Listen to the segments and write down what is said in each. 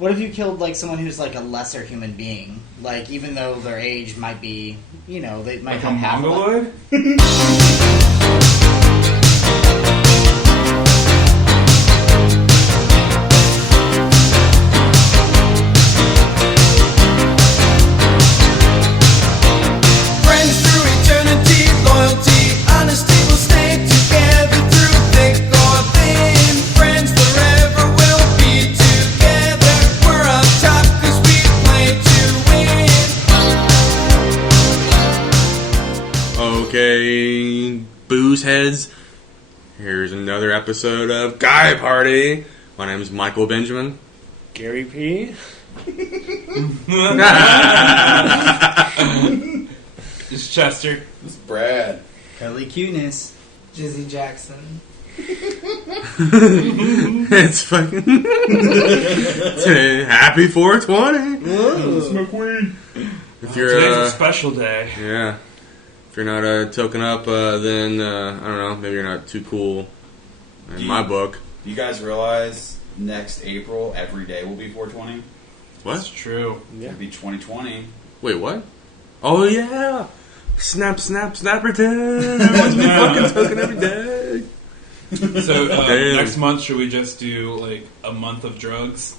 What if you killed like someone who's like a lesser human being? Like even though their age might be, they might Like have a half mongoloid? Okay, booze heads. Here's another episode of Guy Party. My name is Michael Benjamin. Gary P. It's Chester. It's Brad. Curly cuteness. Jizzy Jackson. It's fucking happy 420. Whoa. Smoke weed. If you're Today's a special day. yeah. If you're not token up, then I don't know. Maybe you're not too cool. In my book. Do you guys realize next April every day will be 420? That's What? true. It'll be 2020. Wait, what? Oh yeah. Snapper time. Everyone's been fucking token every day. So Damn. next month, should we just do like a month of drugs?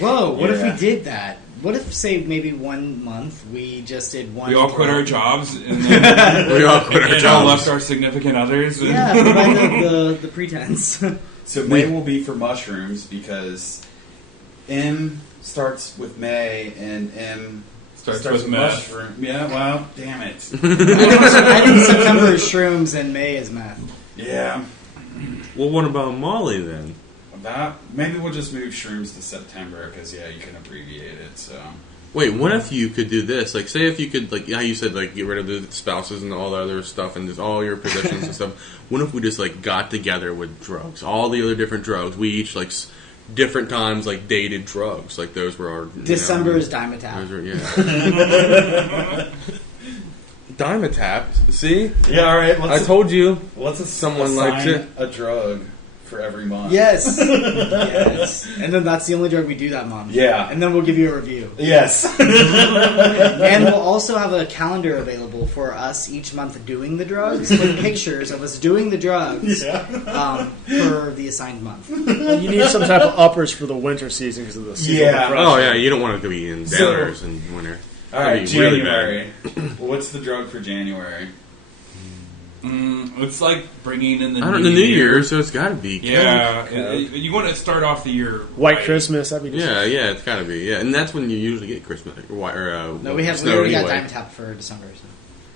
Whoa, what if we Yeah. did that? What if, say, maybe 1 month we just did one... We all quit our jobs and then We all quit our and all jobs. left our significant others. And Yeah, provide the pretense. So May will be for mushrooms because M starts with May and M starts with meth. mushroom. Yeah, well, damn it. I think September is shrooms and May is meth. Yeah. Well, what about Molly then? Maybe we'll just move shrooms to September because, yeah, you can abbreviate it, so... Wait, what if you could do this? Like, say if you could, like, how you said, like, get rid of the spouses and all the other stuff and just all your possessions and stuff. What if we just, like, got together with drugs? All the other different drugs. We each, like, different times, like, dated drugs. Like, those were our... December is Dimetap. Those were, yeah. Dimetap. See? Yeah, all right. I told you. Let's someone likes it. a drug for every month. Yes. Yes. And then that's the only drug we do that month. Yeah. And then we'll give you a review. Yes. And we'll also have a calendar available for us each month doing the drugs with pictures of us doing the drugs for the assigned month. Well, you need some type of uppers for the winter season because of the seasonal Yeah. depression. Oh, yeah, you don't want to be in downers in winter. All right, That'd be really January. What's the drug for January? It's like bringing in the I don't know, the New Year, so it's got to be. Yeah, Coke. you want to start off the year White right. Christmas, that'd be Yeah, it's got to be. Yeah, and that's when you usually get Christmas or No, we snow already got anyway. Dimetap for December. So.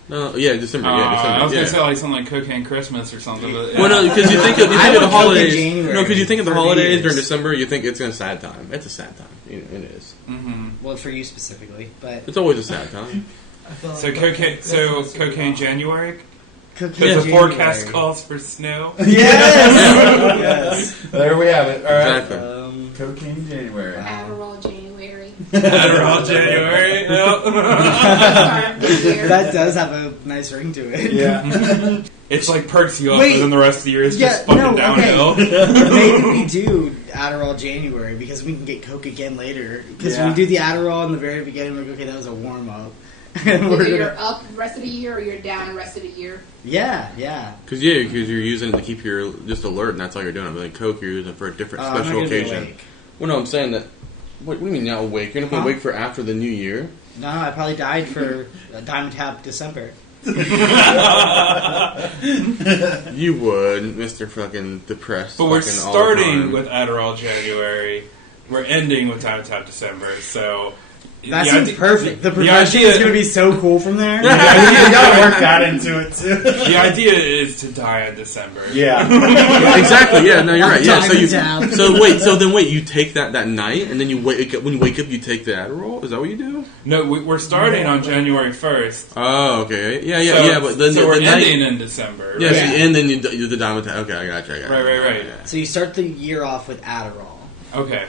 No, yeah, December. Yeah, December. I was yeah. gonna say like something like Cocaine Christmas or something. But, Well, no, because you think of I the would Coke in holidays. January No, because you think of the for holidays years. during December. You think it's a sad time. It's a sad time. It is. Mm-hmm. Well, for you specifically, but It's always a sad time. So cocaine January. Cookie Because the January. forecast calls for snow. Yes. Yes. There we have it. All right. Exactly. Cocaine January. Adderall January. Adderall January. That does have a nice ring to it. Yeah. It's like perks you up, Wait. and then the rest of the year is Yeah, just fucking no, downhill. okay. Maybe we do Adderall January because we can get Coke again later. Because Yeah. we do the Adderall in the very beginning, we're like, okay, that was a warm up. Either you're up the rest of the year or you're down the rest of the year. Yeah. Because you're using it to keep your just alert, and that's all you're doing. Like Coke, you're using it for a different I'm not special gonna be occasion. awake. Well, no, I'm saying that. What do you mean now awake? You're not going to Huh? wake for after the New Year? No, I probably died for Dimetap December. You would, Mr. Fucking depressed. But we're fucking all the starting time. with Adderall January. We're ending with Dimetap December. So That the seems idea- perfect. The the progression idea- is going to be so cool from there. You gotta work that into it, too. The idea is to die in December. Yeah. Yeah, exactly. Yeah. No, you're right. Yeah. Dimetap. So then wait. You take that night, and then you wake up. When you wake up, you take the Adderall. Is that what you do? No, we're starting on January 1st. Oh, okay. Yeah. So- But then so we're the night. ending in December. Yeah. right? So, and then you do the Diamond. Okay, I got you. Right. Yeah. So you start the year off with Adderall. Okay.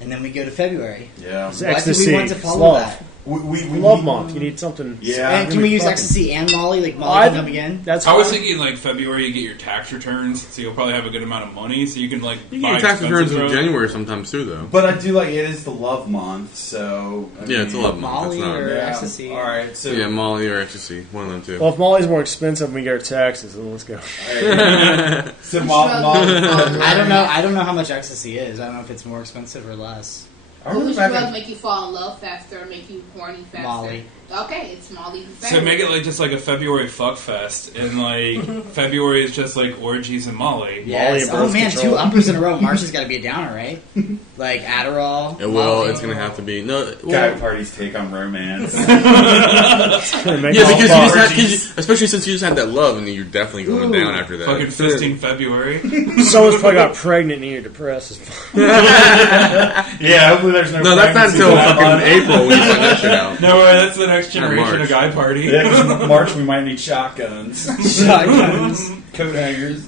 And then we go to February. Yeah. It's Why do we ecstasy. want to follow Sloth. that? We Love month. You need something. Yeah. And can we use Fucking- ecstasy and Molly? Like Molly can come again? That's I was fine. thinking like February you get your tax returns, so you'll probably have a good amount of money, so you can like You buy get your tax expensive returns in drugs. January sometimes too, though. But I do like it is the love month, so I Yeah, it's a mean, love month. Molly It's not. or Yeah. ecstasy. All right, so Yeah, Molly or ecstasy, one of them two. Well, if Molly's more expensive, we get our taxes. Then let's go. all right. So I don't know. I don't know how much ecstasy is. I don't know if it's more expensive or less. I Which remember back drug in- make you fall in love faster or make you horny faster? Molly. Okay, it's Molly. So make it like just like a February fuck fest, and like February is just like orgies and Molly. Yes. and Oh birth man, control. 2 uppers in a row. March has got to be a downer, right? Like Adderall. Well, Molly. it's gonna have to be no. guy Well, parties take on romance. yeah, because you All just fuck. had, especially since you just had that love, and you're definitely going down after that. Fucking fisting February. Someone's probably got pregnant and needed depressed. Yeah, hopefully there's no. No, that's not pregnancy until that fucking month. April when you find that shit out. No way, that's the next generation March. of guy party. Yeah, 'cause in March we might need shotguns, Shotguns. coat hangers.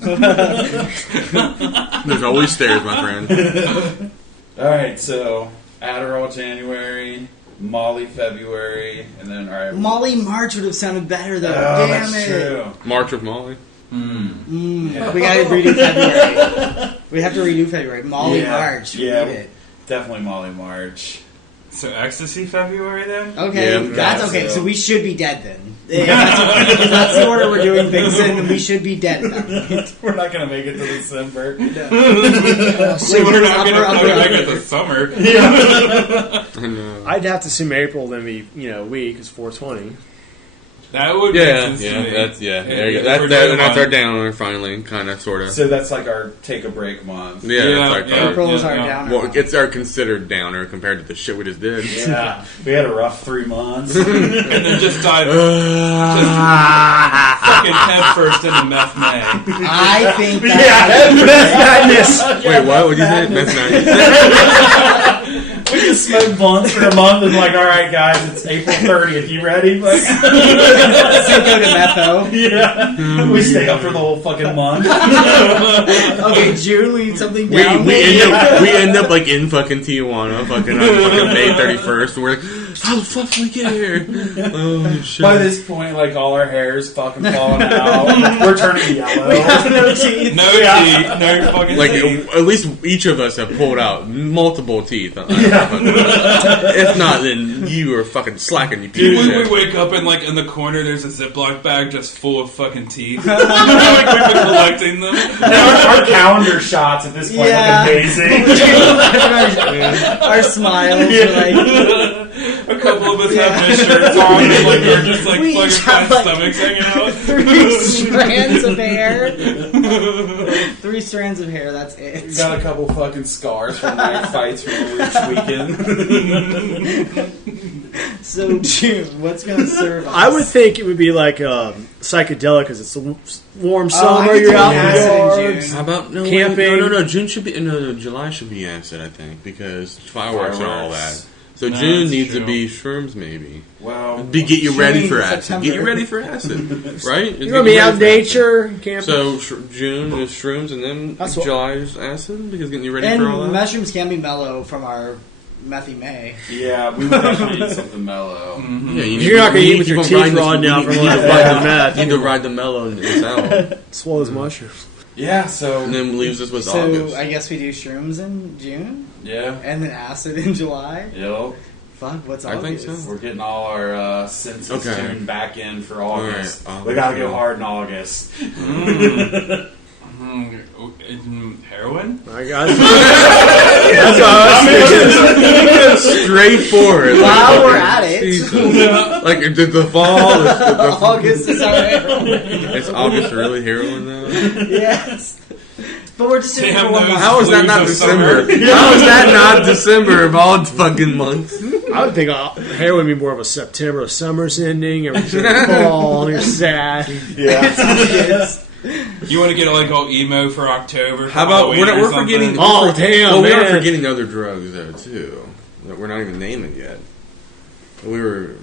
There's always stairs, my friend. All right, so Adderall January, Molly February, and then all right. Molly March would have sounded better though. Oh, Damn that's it. true. March with Molly. We gotta redo February. We have to redo February. Molly Yeah. March. We Yeah. need it. Definitely Molly March. So ecstasy February then? Okay, Yeah, that's yeah, okay. so- So we should be dead then. If that's the order we're doing things in, then we should be dead at that point. We're not gonna make it to December. So We're not upper, gonna upper, fucking make upper. it this summer. I know. I'd have to assume April, then be a week is 420. That would Yeah, make sense to yeah, me. that's Yeah, There you if go. we're That's doing our one. downer finally, kind of, sort of. So that's like our take a break month. Yeah, Yeah, it's like yeah. April is our Yeah. downer. well, it's our considered downer compared to the shit we just did. Yeah, we had a rough 3 months. And then just dive fucking head first into meth May. I think that Wait, what? What'd you say? That's nice. We just smoked blunts for a month and like, all right, guys, it's April 30th. You ready? Like, Cinco de Metho. yeah, we stay up for the whole fucking month. Okay, June, we need something down. We end up like in fucking Tijuana, fucking on fucking May 31st, and we're like, how the fuck did we get here? Oh shit! By this point, like all our hair's fucking falling out. We're turning yellow. We have no teeth. No teeth, no fucking Like teeth. at least each of us have pulled out multiple teeth. If not, then you are fucking slacking. You piece Dude, of we shit. wake up and like in the corner there's a Ziploc bag just full of fucking teeth. Like we've been collecting them. Our calendar shots at this point Yeah. look amazing. Our smiles are like. A couple of us have no shirts on and like we're just like We fucking each flat have, like, stomachs hanging out. 3 strands of hair. 3 strands of hair, that's it. We got a couple fucking scars from night fights from the weekend. So, June, what's going to serve us? I would think it would be like psychedelic because it's a warm I summer. could You're do out in acid in the June. yards. How about no? Camping. No. June should be no. July should be acid, I think, because fireworks and all that. So No, June that's needs true. to be shrooms, maybe. Well, Get you ready for June, acid. September. Get you ready for acid, right? You're gonna be out in nature, camping. So June is shrooms, and then That's what- July is acid because getting you ready And for all that. mushrooms can be mellow from our methy May. yeah, we would definitely need something mellow. Yeah, You're not gonna eat with your teeth rotting out from You all need to that ride fucking the meth. You need to ride the mellow and it's out, Swallow those mushrooms. Yeah, so and then leaves us with So, August. I guess we do shrooms in June? yeah, And then acid in July? yo, Fuck, what's I August? think so. we're getting all our senses Okay. tuned back in for August. All right, We gotta August, go yeah. hard in August. Heroin? I got it. That's what I was thinking. Straightforward. While we're at it. Jesus. Like the fall. August is our heroin. It's August really heroin though. Yes. But we're just doing it Damn for 1 those month. How is that not Blues of December? summer. How is that not December of all fucking months? I would think heroin would be more of a September. Summer's ending, everything's fall, and you're sad. Yeah. You want to get like all emo for October? For How about Halloween or we're something? forgetting? Oh, damn, Well, we are man. forgetting other drugs though too that we're not even naming yet. That we were,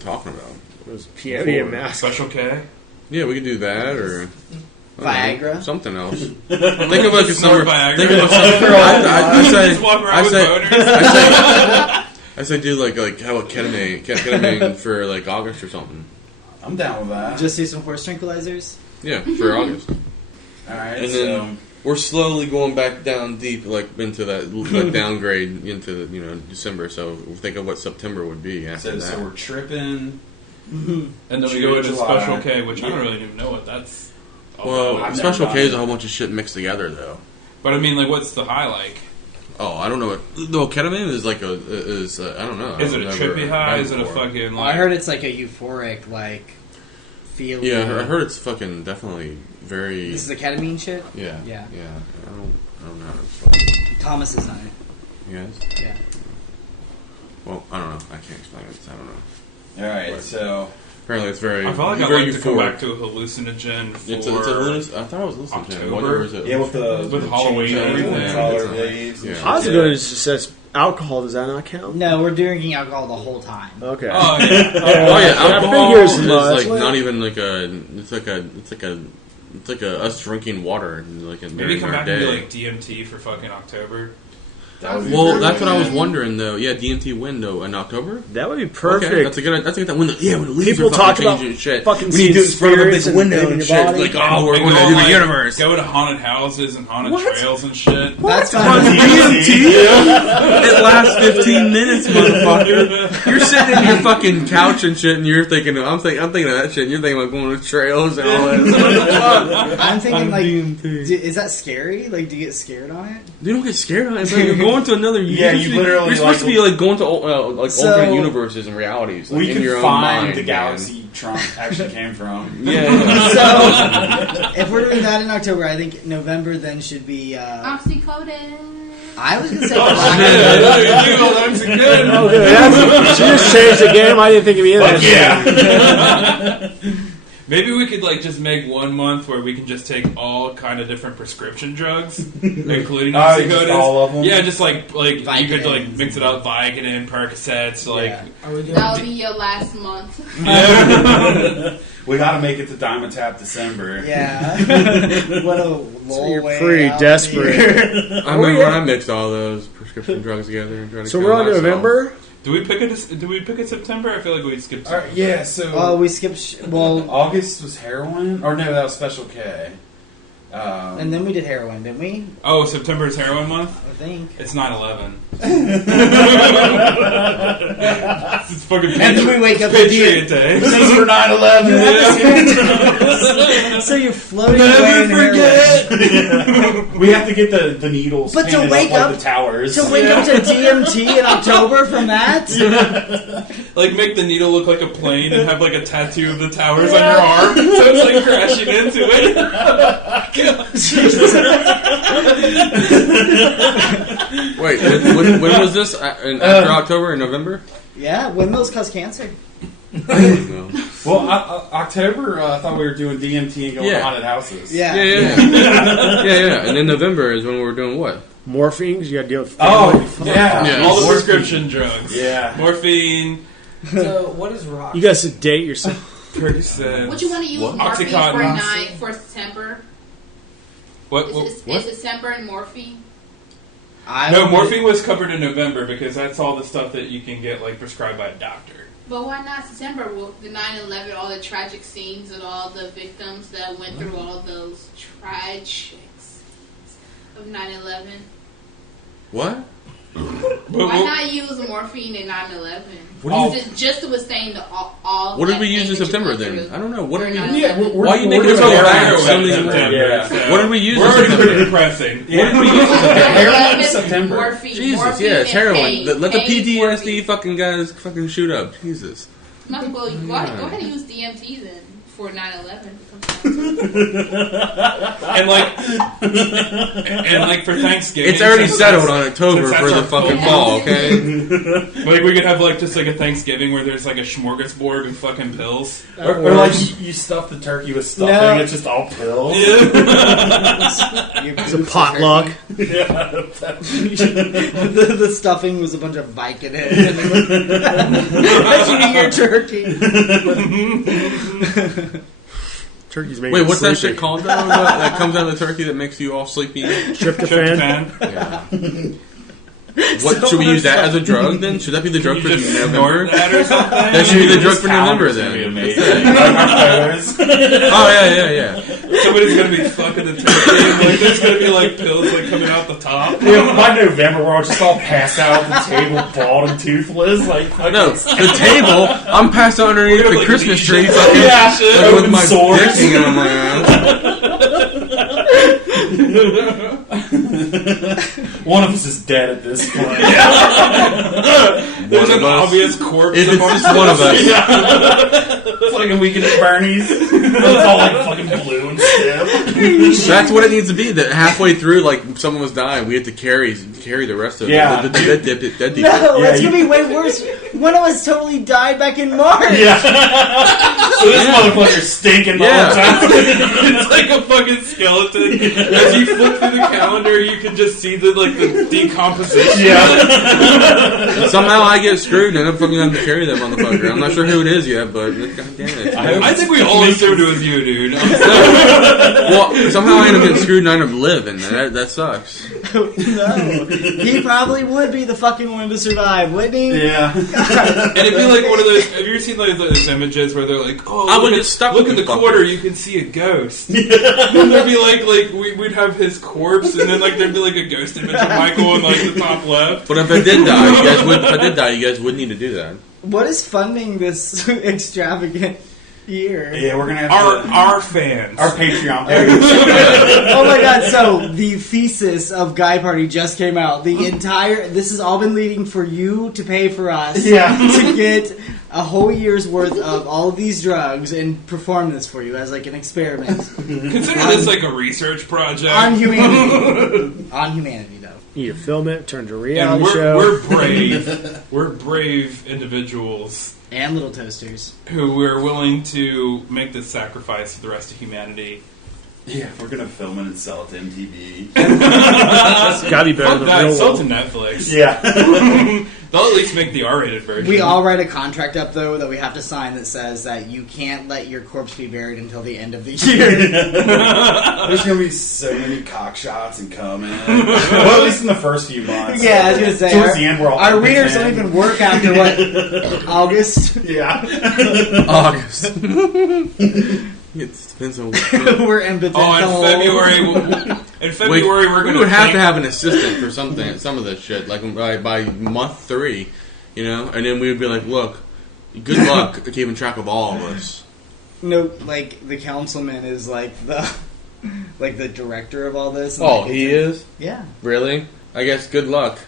talking about. It was peyote and mask. Special K? Yeah, we could do that or I don't know, Viagra? something else. Think of like a Just more summer. Viagra. Think of a summer. I say. Just walk around I with say. boners. I say do like how about ketamine for like August or something. I'm down with that. Just do some horse tranquilizers. Yeah, for August. All right, And so then we're slowly going back down deep, like into that downgrade into December. So think of what September would be after that. so we're tripping. And then we June, go into July. Special K, which I don't really even know what that's. all Well, about. I've Special never K is done a whole bunch of shit mixed together, though. But I mean, like, what's the high like? Oh, I don't know what. No, ketamine is like I don't know. Is it a I've trippy never high? done Is it a before. fucking Well, like? I heard it's like a euphoric feeling. Yeah, I heard it's fucking definitely very. This is the ketamine shit. Yeah. Yeah. I don't know. How to explain it. Thomas is on it. Yes. Yeah. Well, I don't know. I can't explain it. I don't know. All right, Right. so Apparently, it's very. I feel like I'd very like to come euphoric. back to a hallucinogen for It's a hallucinogen. I thought it was hallucinogen. October? What number is it? yeah, with the Halloween change and everything, everything. color It's leaves. yeah. and I was shit. going to just says alcohol. Does that not count? No, we're drinking alcohol the whole time. Okay. Oh yeah. Oh yeah, alcohol figures is much. like not even like a. It's like us drinking water like Maybe during come our back and day. do like DMT for fucking October. That would be Well, pretty that's what I was good. wondering though. Yeah, DMT window in October. That would be perfect. Okay, that's a good. When the leaves People are fucking talk about changing shit. fucking we need to do this in front of a spirits big and window living and your shit. body. Like, oh, we're And going to go, do the like, universe. Go to haunted houses and haunted What? trails and shit. That's On fine. DMT? It lasts 15 minutes, motherfucker. You're sitting in your fucking couch and shit, and you're thinking, I'm thinking of that shit. And you're thinking about going to trails and all that. What the fuck? I'm thinking On like, DMT. is that scary? Like, do you get scared on it? You don't get scared on it, but you're going to another. Yeah, you literally, You're supposed to be like going to So- alternate universes and realities. Like, We in could your own find mind, the man. galaxy Trump actually came from. Yeah. So, if we're doing that in October, I think November then should be. Oxycodone. I was gonna say Oh black. shit! That's good. Okay, she just changed the game. I didn't think of any of that. Yeah. Maybe we could like just make 1 month where we can just take all kind of different prescription drugs, including Oh, just oxycodone. all of them? Yeah, just like you could like Vicodins. mix it up, Vicodin, Percocets, like. Yeah. Are we doing That'll be your last month. We got to make it to Diamond Tap December. Yeah. What a So lol you're way pretty out desperate. here. I remember when I mixed all those prescription drugs together and tried to So kill we're on myself. November. Do we pick a September? I feel like we skipped. All right, yeah, so Oh, we skipped. Well, August was heroin? Or no, that was Special K. and then we did heroin, didn't we? Oh, September is heroin month. I think. It's 9/11. It's fucking And then we wake up Patriot Day. This is for 9/11. So you're floating away in heroin. We have to get the needles But to painted wake up up- like the towers. To wake up to DMT in October from that? Like make the needle look like a plane and have like a tattoo of the towers on your arm, so it's like crashing into it. Wait, when was this? After October or November? Yeah, windmills cause cancer. No. Well, October, I thought we were doing DMT and going Yeah. to haunted houses. Yeah. Yeah. And then November is when we're doing what? Morphine. You got to deal with. Oh, family. yeah. Yeah. All the Morphine. prescription drugs. Yeah. Morphine, So what is rock? You got to sedate yourself. Percocet. Would you want to use What? morphine Oxycontin. for night for September? What? Is September and morphine? No, morphine was covered in November because that's all the stuff that you can get like prescribed by a doctor. But why not September? Well, the 9/11, all the tragic scenes and all the victims that went through all those tragic scenes of 9/11. What? Why not use morphine in 9/11? What Just to withstand all. What did that we use pain in that you September went then? through I don't know. What did we? during Yeah, 9/11. Why are you making we're it so doing bad? heroin Something September. September. Yeah. So What did we use We're in already pretty September? depressing. Yeah. What did we use? Heroin in September. Morphine, Jesus, morphine yeah, it's and heroin. pain- Let the pain PTSD morphine. fucking guys fucking shoot up. Jesus. Might as well, go ahead and use DMT then for 9/11. And like for Thanksgiving, It's already since settled that's- on October since for that's the our fucking Yeah. fall, okay? Like we could have like just like a Thanksgiving where there's like a smorgasbord of fucking pills. Or like you stuff the turkey with stuffing, No. it's just all pills. It's a potluck. the stuffing was a bunch of Vicodin. Eating your turkey. Turkey's making Wait, me what's that sleepy. shit called though? That comes out of the turkey that makes you all sleepy? Tryptophan. Tryptophan. Yeah. What should we use that as a drug then? Should that be the drug for Just November? snort that or something? That should be the drug for November Calendar's gonna be then. amazing. Our photos. Oh yeah. Somebody's gonna be fucking the turkey. Like there's gonna be like pills like coming out the top. Yeah, by November, we're all just all passed out at the table, bald and toothless. Like, fucking No, the table. I'm passed out underneath We're gonna the like Christmas tree, legions. fucking Yeah, shit. like, with Open my sores. dick hanging on my arm. one of us is dead at this point. There's One an of us. obvious corpse. If it's amongst just one of us. It's like a weekend at Bernie's. It's all like fucking blue and stiff. That's what it needs to be. That halfway through, like someone was dying, we had to carry the rest of Yeah. the dead people. No, Yeah, it's gonna be way worse. One of us totally died back in March. Yeah. So this motherfucker's stinking the Yeah. whole time. It's like a fucking skeleton. As you flip through the calendar, you can just see the decomposition. Yeah. Somehow I get screwed and I'm fucking having to carry that motherfucker. I'm not sure who it is yet, but god damn it. I think we all assumed it was you, dude. Well, somehow I end up getting screwed and I end up living. That sucks. No, he probably would be the fucking one to survive, wouldn't he? Yeah. And it'd be like one of those. Have you ever seen like those images where they're like, "Oh, I look would at- get stuck Look with at the the fucker. quarter, you can see a ghost." And there'd be like we'd have his corpse, and then like there'd be like a ghost image of Michael in like the top left. But if I did die, you guys would need to do that. What is funding this extravagant year? Yeah, we're gonna have Our fans. our Patreon page. Oh my god, so the thesis of Guy Party just came out. This has all been leading for you to pay for us Yeah. to get a whole year's worth of all of these drugs and perform this for you as like an experiment Consider this like a research project. on humanity. On humanity, though. You film it, turn to a and reality we're show. brave. We're brave individuals And little toasters. who we're willing to make this sacrifice for the rest of humanity. Yeah, we're gonna film it and sell it to MTV. It's gotta be better Fuck than the that, real sell it world. to Netflix. Yeah. They'll at least make the R-rated version. We all write a contract up, though, that we have to sign that says that you can't let your corpse be buried until the end of the year. There's gonna be so many cock shots and coming. Well, at least in the first few months. Yeah, I was gonna say, Towards the end, we're all our fucking readers dead. don't even work after what August. Yeah. August. It depends on what. We're impotent. Oh, in February. In February, we're we going would have to have an assistant for some of this shit, like by month 3, you know, and then we would be like, look, good luck keeping track of all of us. No, like the councilman is like the director of all this. and, Oh, like, he it's- is? Yeah. Really? I guess good luck.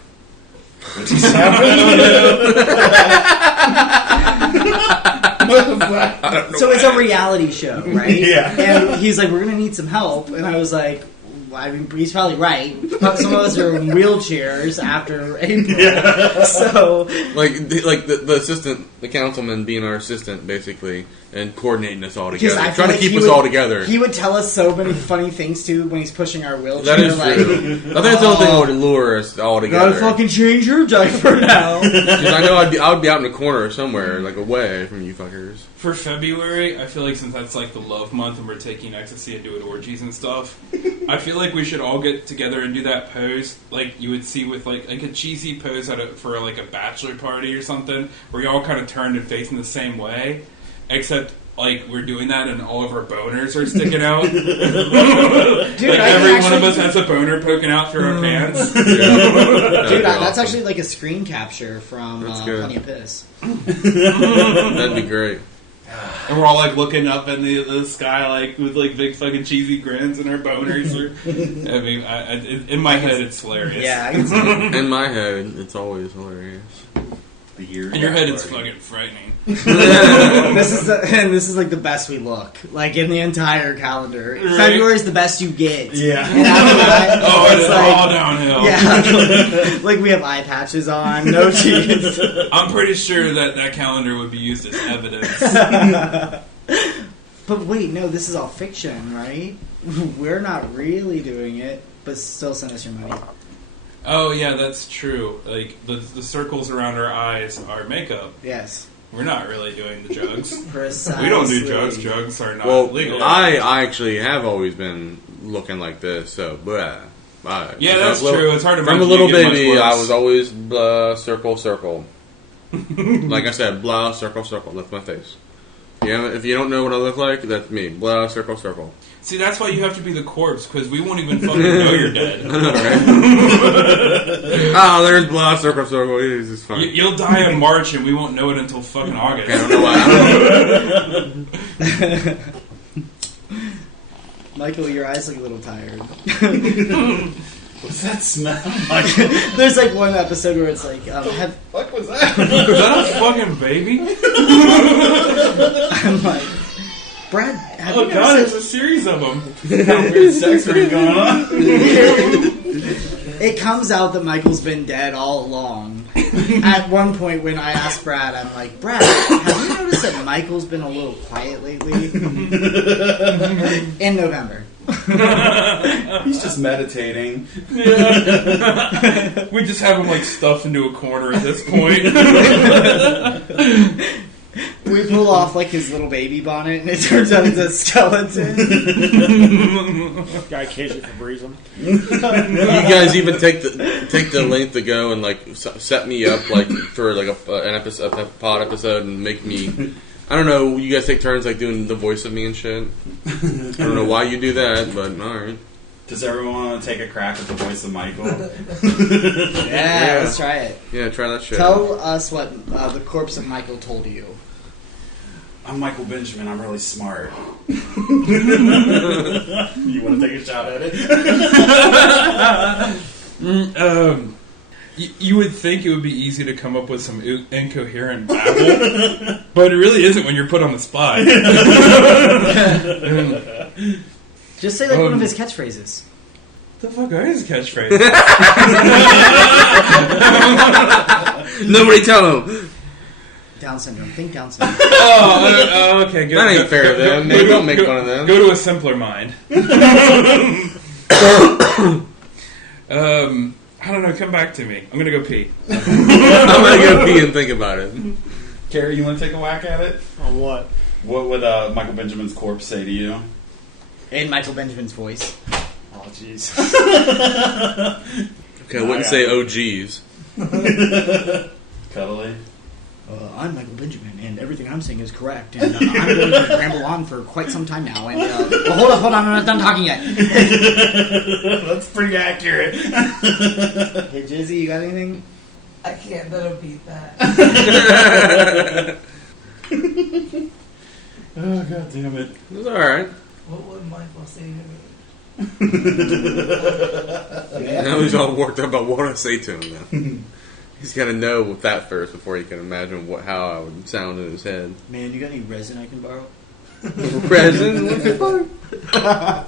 So it's a reality show, right? Yeah. And he's like, we're gonna need some help, and I was like, well, I mean, he's probably right. Some of us are in wheelchairs after April, so Like the assistant, the councilman being our assistant, basically, and coordinating us all because together, I feel trying like to keep he us would- all together. He would tell us so many funny things too when he's pushing our wheelchair. That is like, true. I think that's the only thing that would lure us all gotta together. fucking change your diaper now. Because I know I would be out in the corner somewhere, like away from you fuckers. For February, I feel like since that's like the love month and we're taking ecstasy and doing orgies and stuff, I feel like we should all get together and do that pose like you would see with like a cheesy pose for like a bachelor party or something, where you all kind of turned and facing the same way, except like we're doing that and all of our boners are sticking out. Dude, Like I every can one of actually- us has a boner poking out through our pants. That'd Dude, be that's awesome. actually like a screen capture from That's good. Plenty of Piss. That'd be great. And we're all like looking up in the sky, like with like big fucking cheesy grins, and our boners are. I mean, in my head, it's hilarious. Yeah, I can see it. In my head, it's always hilarious. The year In your head, it's party. fucking frightening. This is like the best we look, like in the entire calendar. Right. February is the best you get. Yeah. And after that, Oh, it's like, all downhill. yeah, like we have eye patches on, no cheese. I'm pretty sure that calendar would be used as evidence. But wait, no, this is all fiction, right? We're not really doing it, but still send us your money. Oh yeah, that's true. Like the circles around our eyes are makeup. Yes, We're not really doing the drugs. precisely. We don't do drugs. Drugs are not Well, legal. I actually have always been looking like this, so blah. Yeah, that's true. It's hard to From a imagine little you get much baby, worse. I was always blah, circle, circle. Like I said, blah, circle, circle. That's my face. Yeah, if you don't know what I look like, that's me. Blah, circle, circle. See, that's why you have to be the corpse, because we won't even fucking know you're dead. I know, right? Oh, there's blah, circle, circle. It's just fine. You'll die in March, and we won't know it until fucking August. I don't know why. I don't know. Michael, your eyes look a little tired. What's that smell? There's like one episode where it's like, What was that? Is that a fucking baby? I'm like, Brad, have Oh you god, ever there's a series of them. Weird sex ring going on. It comes out that Michael's been dead all along. At one point when I asked Brad, I'm like, Brad, have you noticed that Michael's been a little quiet lately? In November. He's just meditating. Yeah. We just have him like stuffed into a corner at this point. We pull off like his little baby bonnet and it turns out it's a skeleton. Guy occasionally Febreze him. You guys even take the length to go and like set me up like for like a pod episode and make me. I don't know. You guys take turns like doing the voice of me and shit. I don't know why you do that, but all right. Does everyone want to take a crack at the voice of Michael? Yeah, let's try it. Yeah, try that shit. Tell us what the corpse of Michael told you. I'm Michael Benjamin. I'm really smart. You want to take a shot at it? You would think it would be easy to come up with some incoherent babble, but it really isn't when you're put on the spot. Just say like one of his catchphrases. The fuck are his catchphrase? Nobody tell him. Down syndrome. Think Down syndrome. Okay, good. That ain't fair to them. They don't make fun of them. Go to a simpler mind. I don't know. Come back to me. I'm gonna go pee. I'm gonna go pee and think about it. Carrie, you want to take a whack at it? On what? What would Michael Benjamin's corpse say to you? In Michael Benjamin's voice. Oh, jeez. Okay, I wouldn't say OGs. Cuddly. I'm Michael Benjamin, and everything I'm saying is correct. And I'm going to ramble on for quite some time now. And well, hold on, I'm not done talking yet. That's pretty accurate. Hey, Jizzy, you got anything? I can't let him beat that. Oh, god damn it. It was alright. What would Michael say to me? Now he's all worked up about what I say to him now. He's got to know that first before he can imagine how I would sound in his head. Man, you got any resin I can borrow? Resin? What the fuck?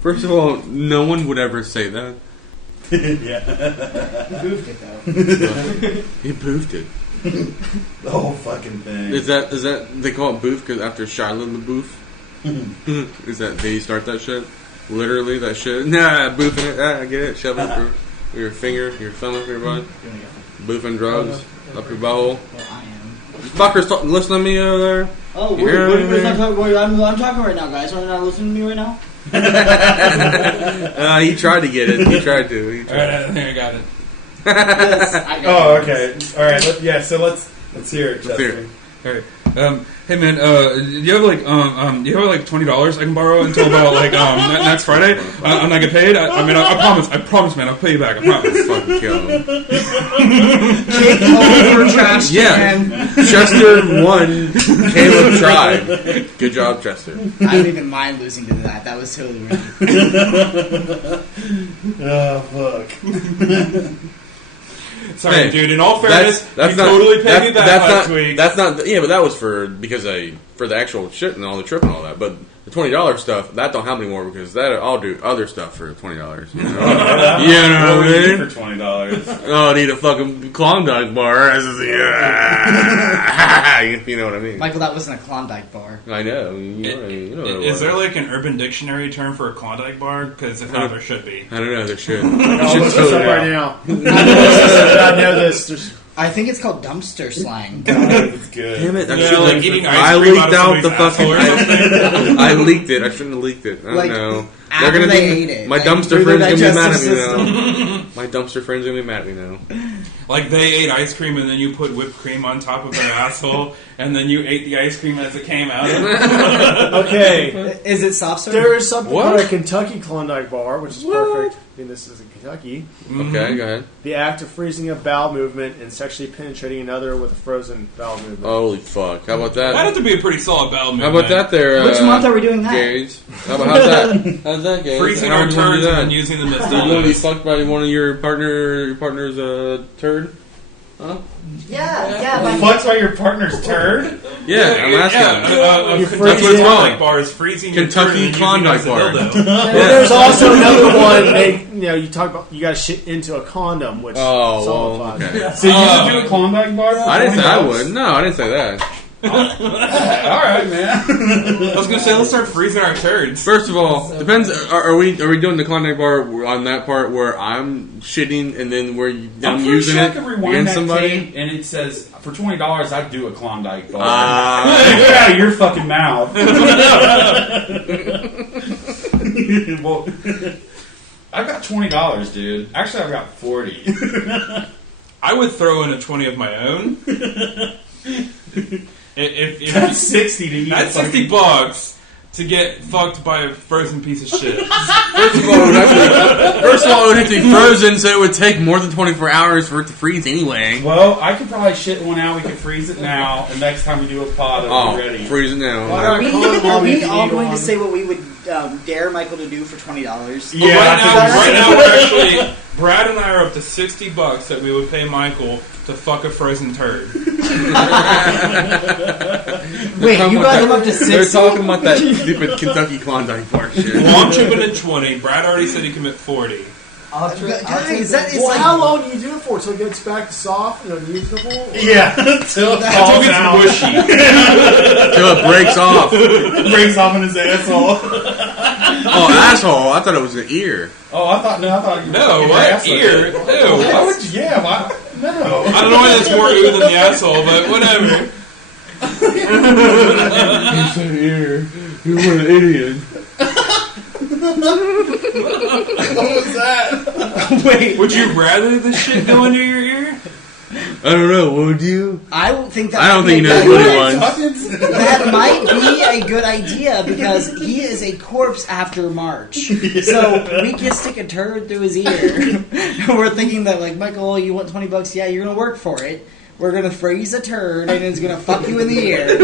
First of all, no one would ever say that. Yeah. He boofed it, though. He boofed it. The whole fucking thing. Is that they call it boof because after Shia LaBeouf? Is that they start that shit? Literally that shit? Nah, boofing it. I get it. Shove it through your finger, your thumb up your butt. Boofing drugs up your butthole. Well, I am. Fuckers listen to me over there. Oh, You hear what me? are you guys not talking? I'm talking right now, guys. Are you not listening to me right now? He tried to get it. He tried to. He All tried. right, I think I got it. Yes, I got Oh, it. okay. All right. So let's hear it, Let's hear Chester. it. All right. Hey man, do you have like $20 I can borrow until about like next Friday? I'm not get paid. I promise, man, I'll pay you back. I promise. Fucking kill him. Kick over trash Yeah. can. Chester won. Caleb tried. Good job, Chester. I don't even mind losing to that. That was totally random. Oh, fuck. Sorry, Hey, dude. In all fairness, you totally paid me back last week. That's not. Yeah, but that was for the actual shit and all the trip and all that. But the $20 stuff that don't happen anymore because that I'll do other stuff for $20. You know, you know what I mean? For $20. Oh, I need a fucking Klondike bar. You know what I mean? Michael, that wasn't a Klondike bar. I know. You know what I mean. You know what it Is was. there like an Urban Dictionary term for a Klondike bar? Because if not, there should be. I don't know. There should. I'll look this up right now. I know this. There's I think it's called dumpster slang. It's good. Damn it! Yeah, like eating ice I cream leaked out of out the somebody's fucking. asshole or I leaked it. I shouldn't have leaked it. I don't Like, know. After they ate it. My like, dumpster through their friends gonna be mad at me digestive now. system. My dumpster friends gonna be mad at me now. Like they ate ice cream and then you put whipped cream on top of their asshole and then you ate the ice cream as it came out. Okay. Is it soft serve? There is something What? called a Kentucky Klondike bar, which is perfect. I mean, this is in Kentucky. Okay, go ahead. The act of freezing a bowel movement and sexually penetrating another with a frozen bowel movement. Holy fuck! How about That'd that? have to be a pretty solid bowel How movement. about that there? Which month are we doing that? Gage? How's that? How's that, Gage? Freezing How our would you wanna turds do that? and then using them as You want to be dildos. fucked by one of your partner's turd? Huh? Yeah. Fucked by your partner's turd? Yeah, I'm asking. You Kentucky freeze it. Klondike bar is freezing your Kentucky turd and then using it as a Klondike bar. dildo. And there's also another one. You talk about you got to shit into a condom, which Oh, solidifies well, it. okay. So you would do a Klondike bar? for I didn't say I $20? would. No, I didn't say that. Alright, man. I was gonna say let's start freezing our turds. First of all, depends. Are we doing the Klondike bar on that part where I'm shitting and then where I'm I'm pretty using sure I it can rewind against that somebody? tape and it says, for $20, I'd do a Klondike bar. Get out of your fucking mouth. Well, I've got $20, dude. Actually, I've got 40. I would throw in a 20 of my own. If That's 60 to eat. that's a fucking- $60 to get fucked by a frozen piece of shit. First of all, it would have to be frozen, so it would take more than 24 hours for it to freeze anyway. Well, I could probably shit one out. We could freeze it now, and next time we do a pod, it'll be ready. Freeze it now. Are we, Condom are if we you all need going one. to say what we would dare Michael to do for $20? But right now we're actually Brad and I are up to $60 that we would pay Michael to fuck a frozen turd. Wait, you got him up to 60? They're talking about that stupid Kentucky Klondike bar shit. Well, I'm chipping in 20. Brad already said he commit 40. Guys, that is Well, like... how long do you do it for? Till it gets back to soft and unusable? Yeah, until it Until falls it out. gets mushy. Till it breaks off. Breaks off in his asshole. Oh, asshole! I thought it was an ear. Oh, I thought you No, your what? ass Ear? like- Ew. Why would you? Yeah, why? No. I don't know why that's more ooh than the asshole, but whatever. You said ear. You were an idiot. What was that? Wait, Would you rather the shit go into your ear? I don't know. Would you? I don't think that... I don't think he that- knows what he wants. That might be a good idea because he is a corpse after March. So we can stick a turd through his ear. We're thinking that, like, Michael, you want $20? Yeah, you're gonna work for it. We're gonna freeze a turd and it's gonna fuck you in the ear.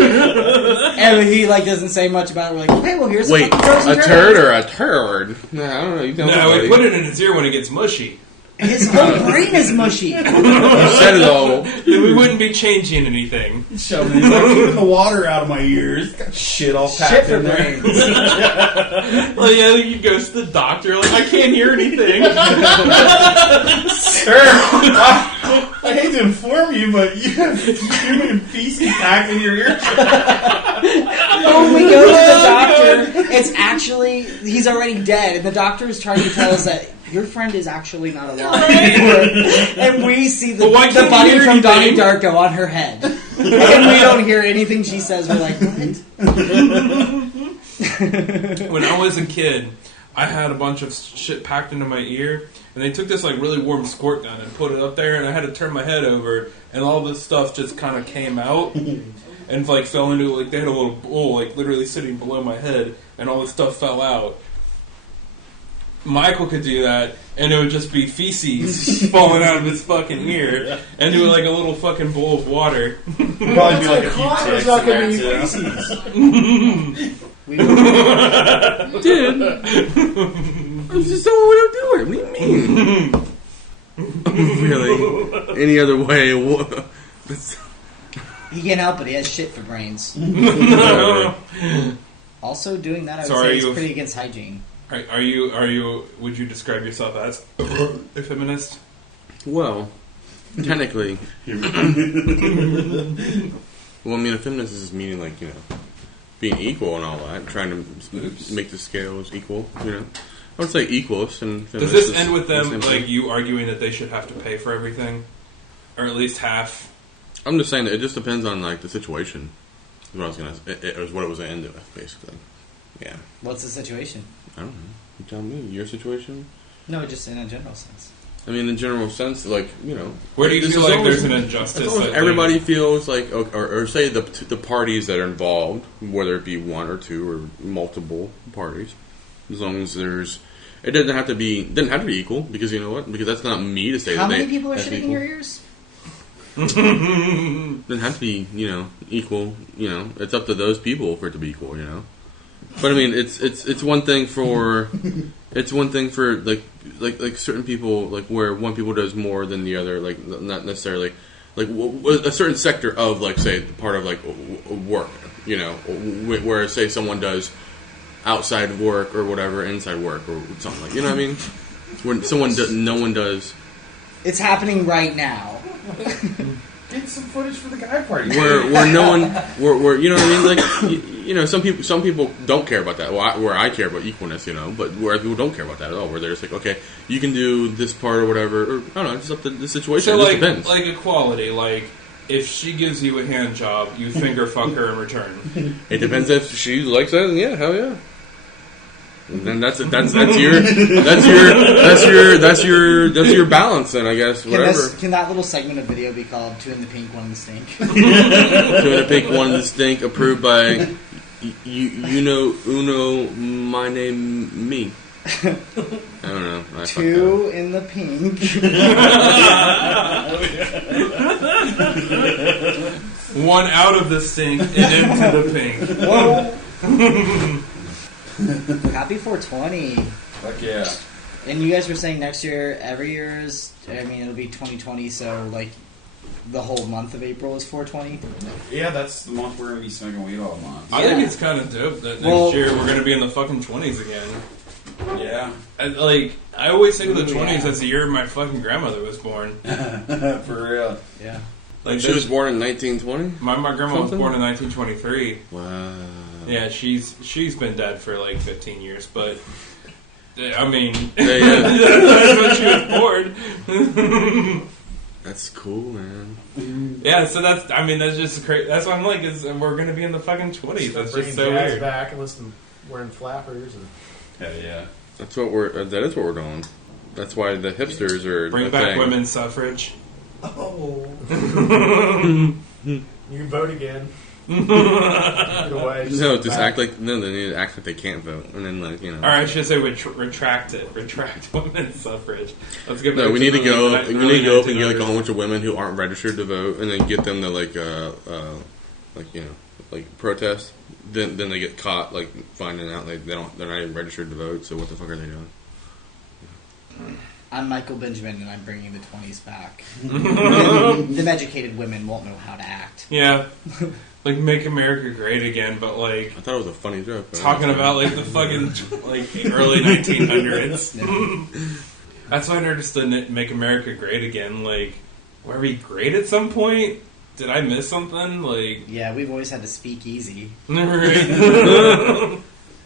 And he doesn't say much about it. We're like, okay, well here's Wait, some frozen a turd or a turd? No, I don't know. You tell No, somebody. we put it in his ear when it gets mushy. His whole brain is mushy. You said it all. We wouldn't be changing anything. Shoving it. He's like, keeping the water out of my ears. Got shit all packed Shit for in there. brains. Like, yeah, he goes to the doctor, like, I can't hear anything. Sir, I hate to inform you, but you have human feces packed in your ear. When we go to the doctor, it's actually, he's already dead, and the doctor is trying to tell us that your friend is actually not alive anymore. And we see the But why can't body you hear from Donnie anything? Darko on her head. And we don't hear anything she says. We're like, what? When I was a kid, I had a bunch of shit packed into my ear, and they took this really warm squirt gun and put it up there, and I had to turn my head over, and all this stuff just kind of came out and fell into they had a little bowl literally sitting below my head, and all this stuff fell out. Michael could do that, and it would just be feces falling out of his fucking ear, and do a little fucking bowl of water. Probably be like a few Condom's ticks not in gonna there, be too. feces. Dude. This is so what I'm doing. What do you mean? Really? Any other way? He can't help it. He has shit for brains. Also, doing that, I would So are say, is you- pretty against hygiene. Are you? Would you describe yourself as a feminist? Well, technically. Well, I mean, a feminist is meaning being equal and all that, trying to make the scales equal. I would say equals. And Does this end with them you arguing that they should have to pay for everything? or at least half. I'm just saying that it just depends on like the situation. Is what I was gonna. It was what it was gonna end with, basically. Yeah. What's the situation? I don't know. You tell me your situation. No, just in a general sense. I mean, in general sense, like Where do you this feel is like always- there's an injustice? It's almost that, everybody feels like, or say the parties that are involved, whether it be one or two or multiple parties, as long as there's, it doesn't have to be equal, because you know what? Because that's not me to say. How that many they, people are that's shitting in equal. your ears? It doesn't have to be, equal. It's up to those people for it to be equal. But I mean, it's one thing for like certain people, like where one people does more than the other, like not necessarily like a certain sector of, like, say, part of like work, where say someone does outside work or whatever, inside work or something, like, you know what I mean? When no one does. It's happening right now. Get some footage for the guy party. Where no one, where you know what I mean? Like, some people don't care about that. Where I care about equalness, but where people don't care about that at all. Where they're just like, okay, you can do this part or whatever. Or, I don't know, it's just up to the situation. So It just depends. like equality, like if she gives you a hand job, you finger fuck her in return. It depends if she likes that. And yeah, hell yeah. And then that's your balance. Then I guess whatever. Can that little segment of video be called "Two in the Pink, One in the Stink"? 2 in the pink, 1 in the stink. Approved by Uno. My name me. I don't know. I fucked Two in the pink. One out of the stink and into the pink. Whoa. Happy 420. Fuck yeah. And you guys were saying next year, every year is, it'll be 2020, so like the whole month of April is 420. Yeah, that's the month we're going to be smoking weed all month. I think it's kind of dope that next year we're going to be in the fucking 20s again. Yeah. I always think of the Ooh, 20s yeah. as the year my fucking grandmother was born. For real. Yeah. Like She was born in 1920. My grandma was Something? born in 1923. Wow. Yeah, she's been dead for like 15 years, but I mean, Yeah. that's when she was born. That's cool, man. Yeah, so that's just crazy. That's what I'm like. We're gonna be in the fucking 20s. That's just so jazz weird. back and listen, wearing flappers and Hell yeah. That is what we're doing. That's why the hipsters are Bring a back thing. women's suffrage. Oh. you can vote again. Either way, No, just back. act like they need to act like they can't vote, and then Or I should say retract it. Retract women's suffrage. Let's get No, back we to need to the go. early- We need to go up and early get like a 1900s. whole bunch of women who aren't registered to vote, and then get them to like protest. Then they get caught like finding out like they're not even registered to vote. So what the fuck are they doing? I'm Michael Benjamin, and I'm bringing the 20s back. Them educated women won't know how to act. Yeah, like make America great again, but like I thought it was a funny joke. but- talking about like the fucking like early 1900s. That's why I understood Make America Great Again. Like, were we great at some point? Did I miss something? Like, Yeah, we've always had to speak easy.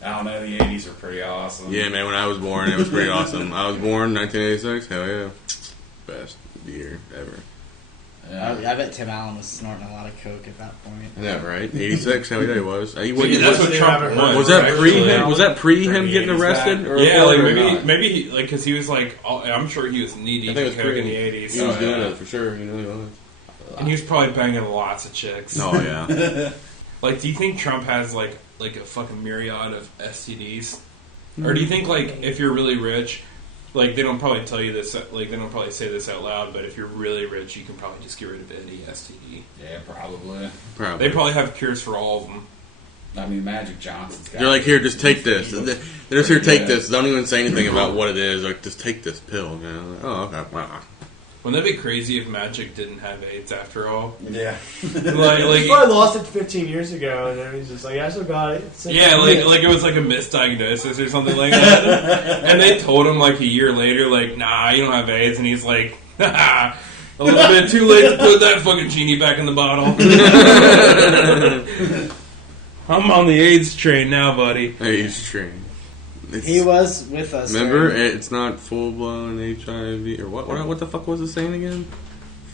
I don't know, the 80s are pretty awesome. Yeah, man. When I was born, it was pretty awesome. I was born 1986. Hell yeah, best year ever. Yeah. I bet Tim Allen was snorting a lot of coke at that point. Yeah, right. 86. Hell yeah, he was. He well, yeah, that's what Trump was that right? pre Actually. him? Was that pre him Bring getting the 80s arrested? back. Or Yeah, like or maybe not? he like because he was like I'm sure he was knee I deep think it in was coke pre. in the 80s. He was doing yeah. it for sure. You know he was. And he was probably banging lots of chicks. Oh yeah. Like, do you think Trump has like a fucking myriad of STDs, or do you think like if you're really rich, like they don't probably tell you this, like they don't probably say this out loud, but if you're really rich, you can probably just get rid of any STD. Yeah, probably. Probably. They probably have cures for all of them. I mean, Magic Johnson's got They're like, here, just take this. They're just here, take Yeah. this. Don't even say anything about what it is. Like, just take this pill. You know? Like, oh, okay. Wow. Wouldn't that be crazy if Magic didn't have AIDS after all? Yeah. He like probably lost it 15 years ago, and then he's just like, yeah, I still got it. It's yeah, like it was like a misdiagnosis or something like that. And they told him like a year later, like, nah, you don't have AIDS, and he's like, a little bit too late to put that fucking genie back in the bottle. I'm on the AIDS train now, buddy. Hey, he's trained. He was with us. Remember, during- it's not full blown HIV or what? What the fuck was the saying again?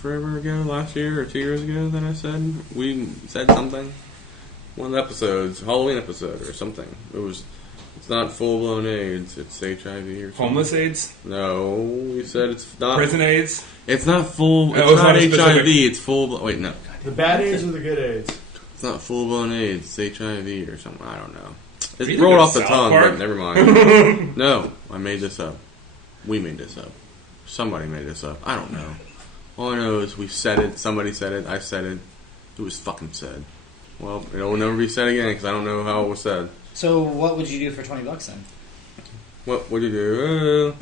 forever ago, last year or 2 years ago that I said we said something. One of the episodes, Halloween episode or something. It's not full blown AIDS. It's HIV or something. Homeless AIDS? No, we said it's not Prison AIDS? It's not full. Oh, It's it's not not a HIV. specific- It's full. Wait, no. The bad AIDS or the good AIDS? It's not full blown AIDS. It's HIV or something. I don't know. Are you It's rolled thinking off the South tongue, Park? but never mind. No, I made this up. We made this up. Somebody made this up. I don't know. All I know is we said it. Somebody said it. I said it. It was fucking said. Well, it will never be said again because I don't know how it was said. So what would you do for $20 then? What would you do?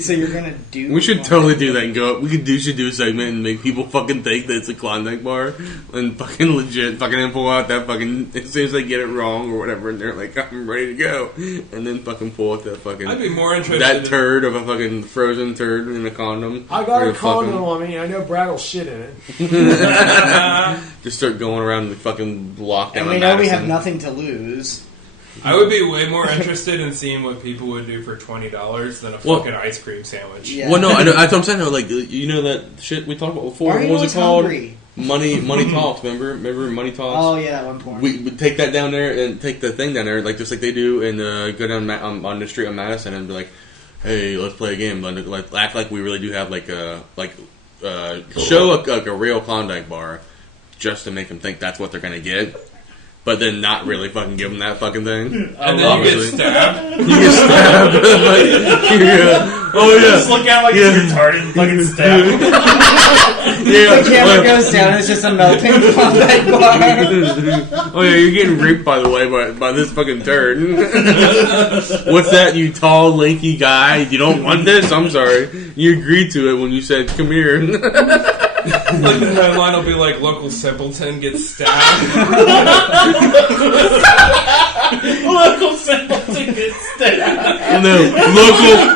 So you're gonna do? We should totally do that and go up. Should do a segment and make people fucking think that it's a Klondike bar and fucking legit fucking pull out that fucking as soon as they get it wrong or whatever and they're like, I'm ready to go. And then fucking pull out that fucking I'd be more interested that in- turd of a fucking frozen turd in a condom. I got Or a condom fucking- on me. I know Brad will shit in it. Just start going around the fucking block down And we in know we Madison. have nothing to lose. I would be way more interested in seeing what people would do for $20 than a Well- fucking ice cream sandwich. Yeah. Well, no, I know, that's what I'm saying. No, like, you know that shit we talked about before? Why are you What was it always called? hungry? Money Talks, remember Money Talks? Oh yeah, that one porn. We would take that down there and take the thing down there, like just like they do, and go down on the street on Madison and be like, "Hey, let's play a game." Like act like we really do have show a real Klondike bar, just to make them think that's what they're gonna get, but then not really fucking give them that fucking thing. And then you get stabbed. You get stabbed. Oh yeah. Just look out like you're retarded and fucking stab. Yeah. The camera goes down. It's just a melting Klondike bar. Oh yeah, you're getting raped by the way by this fucking turd. What's that, you tall, lanky guy? You don't want this? I'm sorry. You agreed to it when you said, "Come here." Like the headline will be like, local simpleton gets stabbed. Local simpleton gets stabbed. No,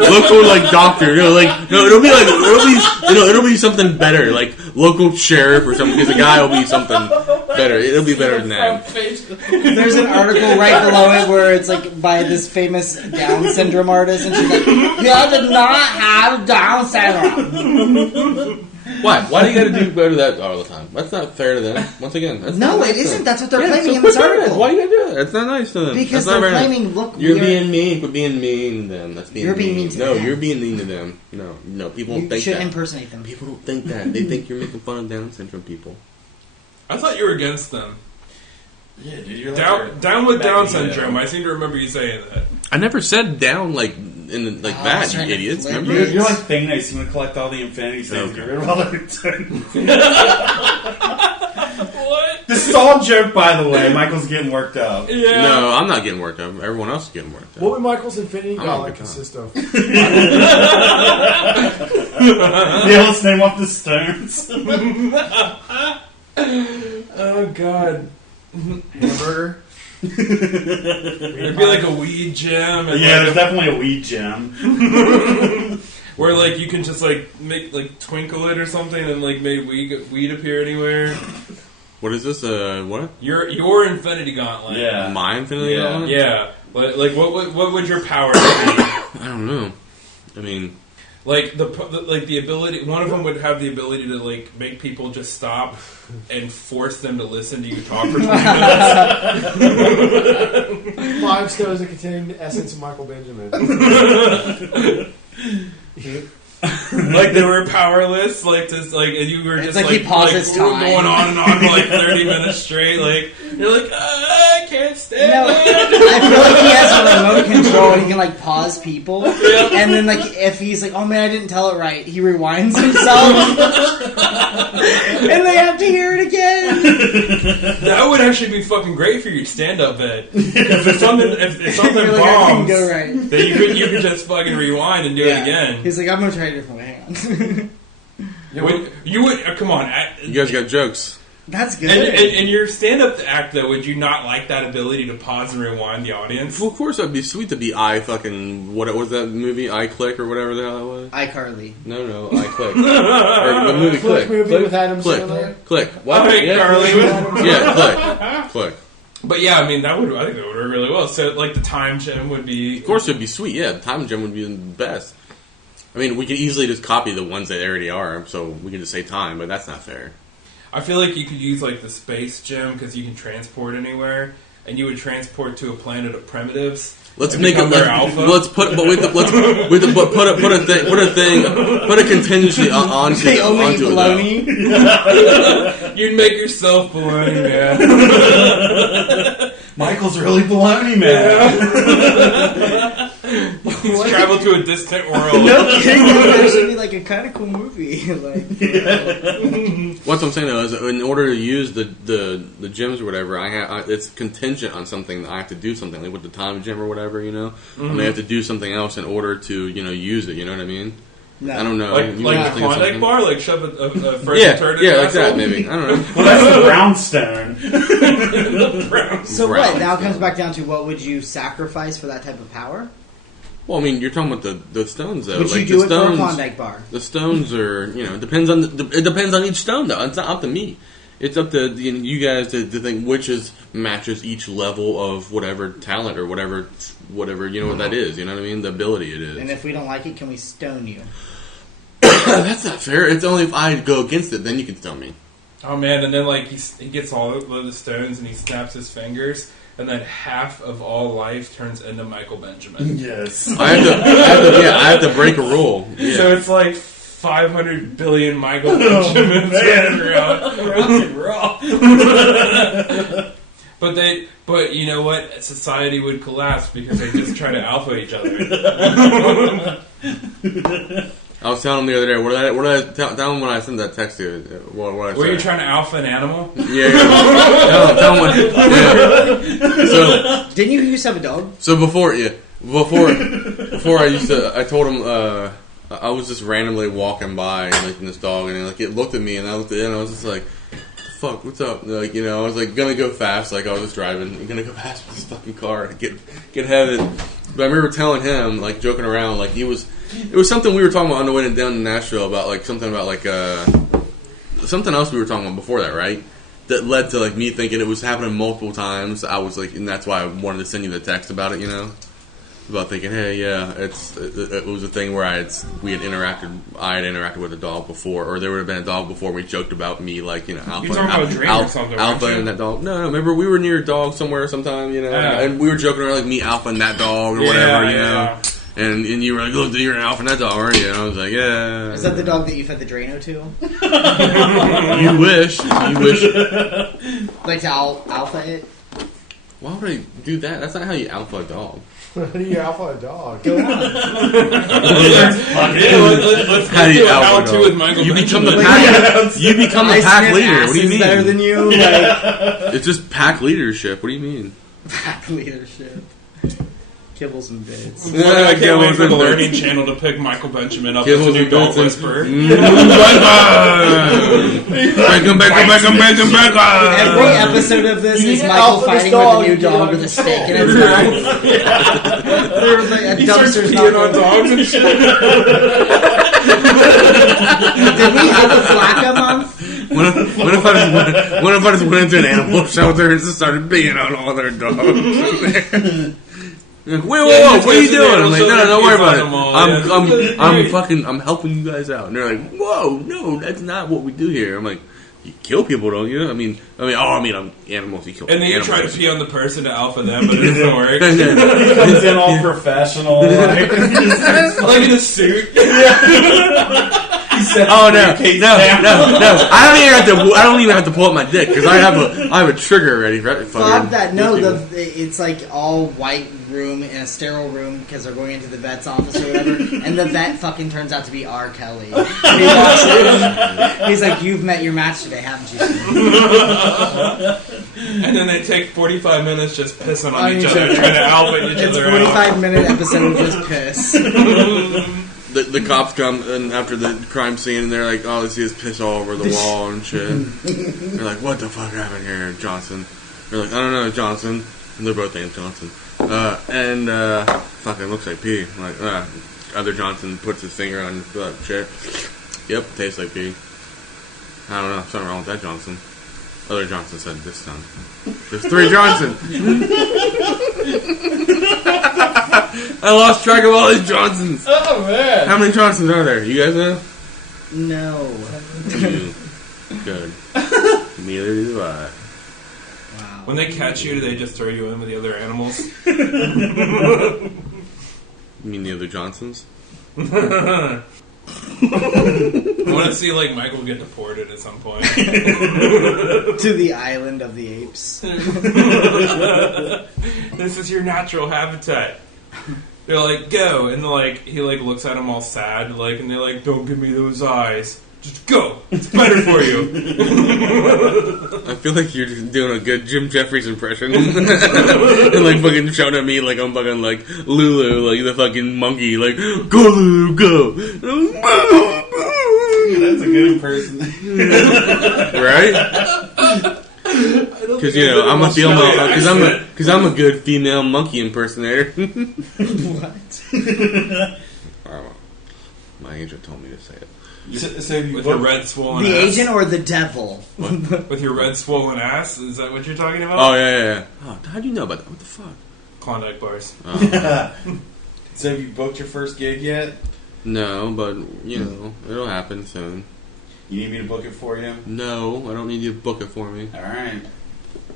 local like doctor. You know, like no, it'll be something better, like local sheriff or something. Because the guy will be something better. It'll be better than that. There's an article right below it where it's like by this famous Down syndrome artist, and she's like, "You did not have Down syndrome." Why? Why do you got to go to that all the time? That's not fair to them. Once again, that's No, not nice it to isn't. them. That's what they're Yeah, claiming so in this quit doing that. article. Why you gotta do that? That's not nice to them. Because That's not they're very nice. claiming, look, You're we're- being mean. Quit being mean to them. That's being You're mean. being mean to no, them. you're being mean to them. No. People don't You think should that. impersonate them. People don't think that. They think you're making fun of Down syndrome people. I thought you were against them. Yeah, dude, you're like Down with Down Magneto. syndrome. I seem to remember you saying that. I never said down like in I that. was You trying to idiots. flip Remember? it. You're like Thing Nice. You want to collect all the Infinity Stones. Okay. Get rid of all the return. What? This is all a joke, by the way. Michael's getting worked up. Yeah. No, I'm not getting worked up. Everyone else is getting worked up. What would Michael's Infinity I'm Gauntlet on the consist of? Yeah, let's name off the stones. Oh God. Hamburger? It'd be like a weed gem, and Yeah, like there's definitely a weed gem. where like you can just like make like twinkle it or something, and like make weed appear anywhere. What is this? What? Your Infinity Gauntlet. Yeah. My Infinity Yeah. Gauntlet? Yeah. Like what would your power be? I don't know. I mean, Like the ability. One of them would have the ability to like make people just stop and force them to listen to you talk for 20 minutes. 5 stones that contain the essence of Michael Benjamin. Like they were powerless, like just like and you were It's just like like he pauses time. going on and on for like 30 minutes straight. Like you're like I can't stand No, it. I feel like he has a remote control and he can like pause people, and then like if he's like, "Oh man, I didn't tell it right," he rewinds himself, and they have to hear it again. That would actually be fucking great for your stand-up bit. Because if something You're like, I didn't bombs, go right. then you could just fucking rewind and do it again. He's like, "I'm gonna try a different way." Hang on. You would come on. you guys got jokes. That's good. And your stand-up act though, would you not like that ability to pause and rewind the audience? Well, of course, that'd be sweet to be what was that movie? I Click or whatever the hell it was. iCarly. No, I Click. Or the movie Flick Click. movie with Adam Click. Sandler. Click. What? All right, Yeah. Carly. Yeah, Click. But yeah, I mean I think that would work really well. So like the time gem would be. Of course, it'd be sweet. Yeah, the time gem would be the best. I mean, we could easily just copy the ones that already are, so we can just save time, but that's not fair. I feel like you could use like the space gym because you can transport anywhere, and you would transport to a planet of primitives. Let's and make it. become their alpha. Let's put, but put a contingency onto They only eat onto it. bologna. You'd make yourself bologna, man. Michael's really baloney, man. Let's travel to a distant world. No kidding, that would actually be like a kind of cool movie. Like, What I'm saying though is, in order to use the gyms or whatever, it's contingent on something that I have to do something like with the time gym or whatever, you know. I may have to do something else in order to use it. You know what I mean? no. I don't know. Like You a might think of Klondike something. bar, like shove a fresh turd in Yeah, your like that asshole? maybe. I don't know. Well, that's the brownstone. So Brown. what? Now it comes back down to what would you sacrifice for that type of power? Well, I mean, you're talking about the stones though. Would like you do the it for a stones, Klondike bar? The stones are, it depends on it depends on each stone though. It's not up to me. It's up to you guys to think which matches each level of whatever talent or whatever what that is. You know what I mean? The ability it is. And if we don't like it, can we stone you? That's not fair. It's only if I go against it, then you can stone me. Oh man, and then like he gets all of the stones and he snaps his fingers, and then half of all life turns into Michael Benjamin. Yes. I have to break a rule. Yeah. So it's like 500 billion Michael Benjamins running around, rock and roll. But you know what? Society would collapse because they just try to alpha each other. I was telling him the other day. What did I tell him when I sent that text to you? What I Were say? you trying to alpha an animal? Yeah. Tell him what. Yeah. So. Didn't you used to have a dog? So before I told him I was just randomly walking by like this dog, and like it looked at me, and I looked at it, and I was just like, "Fuck, what's up?" Like I was like gonna go fast, like I was just driving, gonna go fast with this fucking car, get ahead of it. But I remember telling him, like joking around, like it was something we were talking about on the way down to Nashville about like something about like something else we were talking about before that, right? That led to like me thinking it was happening multiple times. I was like, and that's why I wanted to send you the text about it, about thinking, hey, yeah, it was a thing where I had interacted with a dog before, or there would have been a dog before. We joked about me, like alpha, You're talking about a dream or something, alpha weren't you? and that dog. No, remember we were near a dog somewhere sometime, Yeah. and we were joking around like me alpha and that dog or whatever, know. And you were like, look, you're an alpha and that dog, aren't you? And I was like, yeah. Is that the dog that you fed the Drano to? You wish. Like to alpha it? Why would I do that? That's not how you alpha a dog. How do you alpha a dog? Go on. Let's How do do you a alpha how-to dog? with Michael You become Benjamin. the pack. You become the I pack sniff leader. What do you asses mean? better than you? Like, It's just pack leadership. What do you mean? pack leadership. Kibbles and bits. I can't wait for the Learning Channel to pick Michael Benjamin up as a Kibbles new and dog bits and- whisperer. Every episode of this You is need to Michael alpha this fighting dog, with a new you dog know. with a stick in its mouth. There's like a He starts dumpster's peeing not on dogs and shit. Did we have a Flacca month? What if I just went into an animal shelter and just started being on all their dogs? Like, whoa, what are you doing? I'm like, no, don't worry about it. I'm helping you guys out. And they're like, whoa, no, that's not what we do here. I'm like, you kill people, don't you? I'm animals. You kill. And then you animals. try to pee on the person to alpha them, but it doesn't work. He comes in all professional, like, Like in a suit. he sets Oh the no! briefcase No! down. I don't even have to pull up my dick because I have a trigger ready. Fuck that. No, it's like all white room in a sterile room because they're going into the vet's office or whatever, and the vet fucking turns out to be R. Kelly. And he walks in, he's like, "You've met your match today, haven't you?" And then they take 45 minutes just pissing on each other, trying to alpha each It's other a out. 45-minute episode of just piss. The cops come and after the crime scene and they're like, "Oh, they see his piss all over the wall and shit." They're like, "What the fuck happened here, Johnson?" They're like, "I don't know, Johnson." And they're both named Johnson. Fucking looks like pee. I'm like, other Johnson puts his finger on his butt. Shit. Yep, tastes like pee. I don't know, something wrong with that Johnson. Other Johnson said this time. There's 3 Johnson. I lost track of all these Johnsons. Oh man. How many Johnsons are there? You guys know? No. Two. Good. Neither do I. Wow. When they catch you, do they just throw you in with the other animals? You mean the other Johnsons? I want to see like Michael get deported at some point. To the island of the apes. This is your natural habitat. They're like, go, and like he like looks at them all sad, like, and they're like, don't give me those eyes. Just go. It's better for you. I feel like you're just doing a good Jim Jeffries impression. And like fucking shouting at me like I'm fucking like Lulu, like the fucking monkey, like, go Lulu, go. That's a good impersonation. Right? Because I'm a female. Because I'm a good female monkey impersonator. What? My agent told me to say it. So you With your red swollen The ass. agent or the devil? With your red swollen ass? Is that what you're talking about? Oh yeah. Oh, how do you know about that? What the fuck? Klondike bars. Oh. So have you booked your first gig yet? No, but it'll happen soon. You need me to book it for you? No, I don't need you to book it for me. Alright.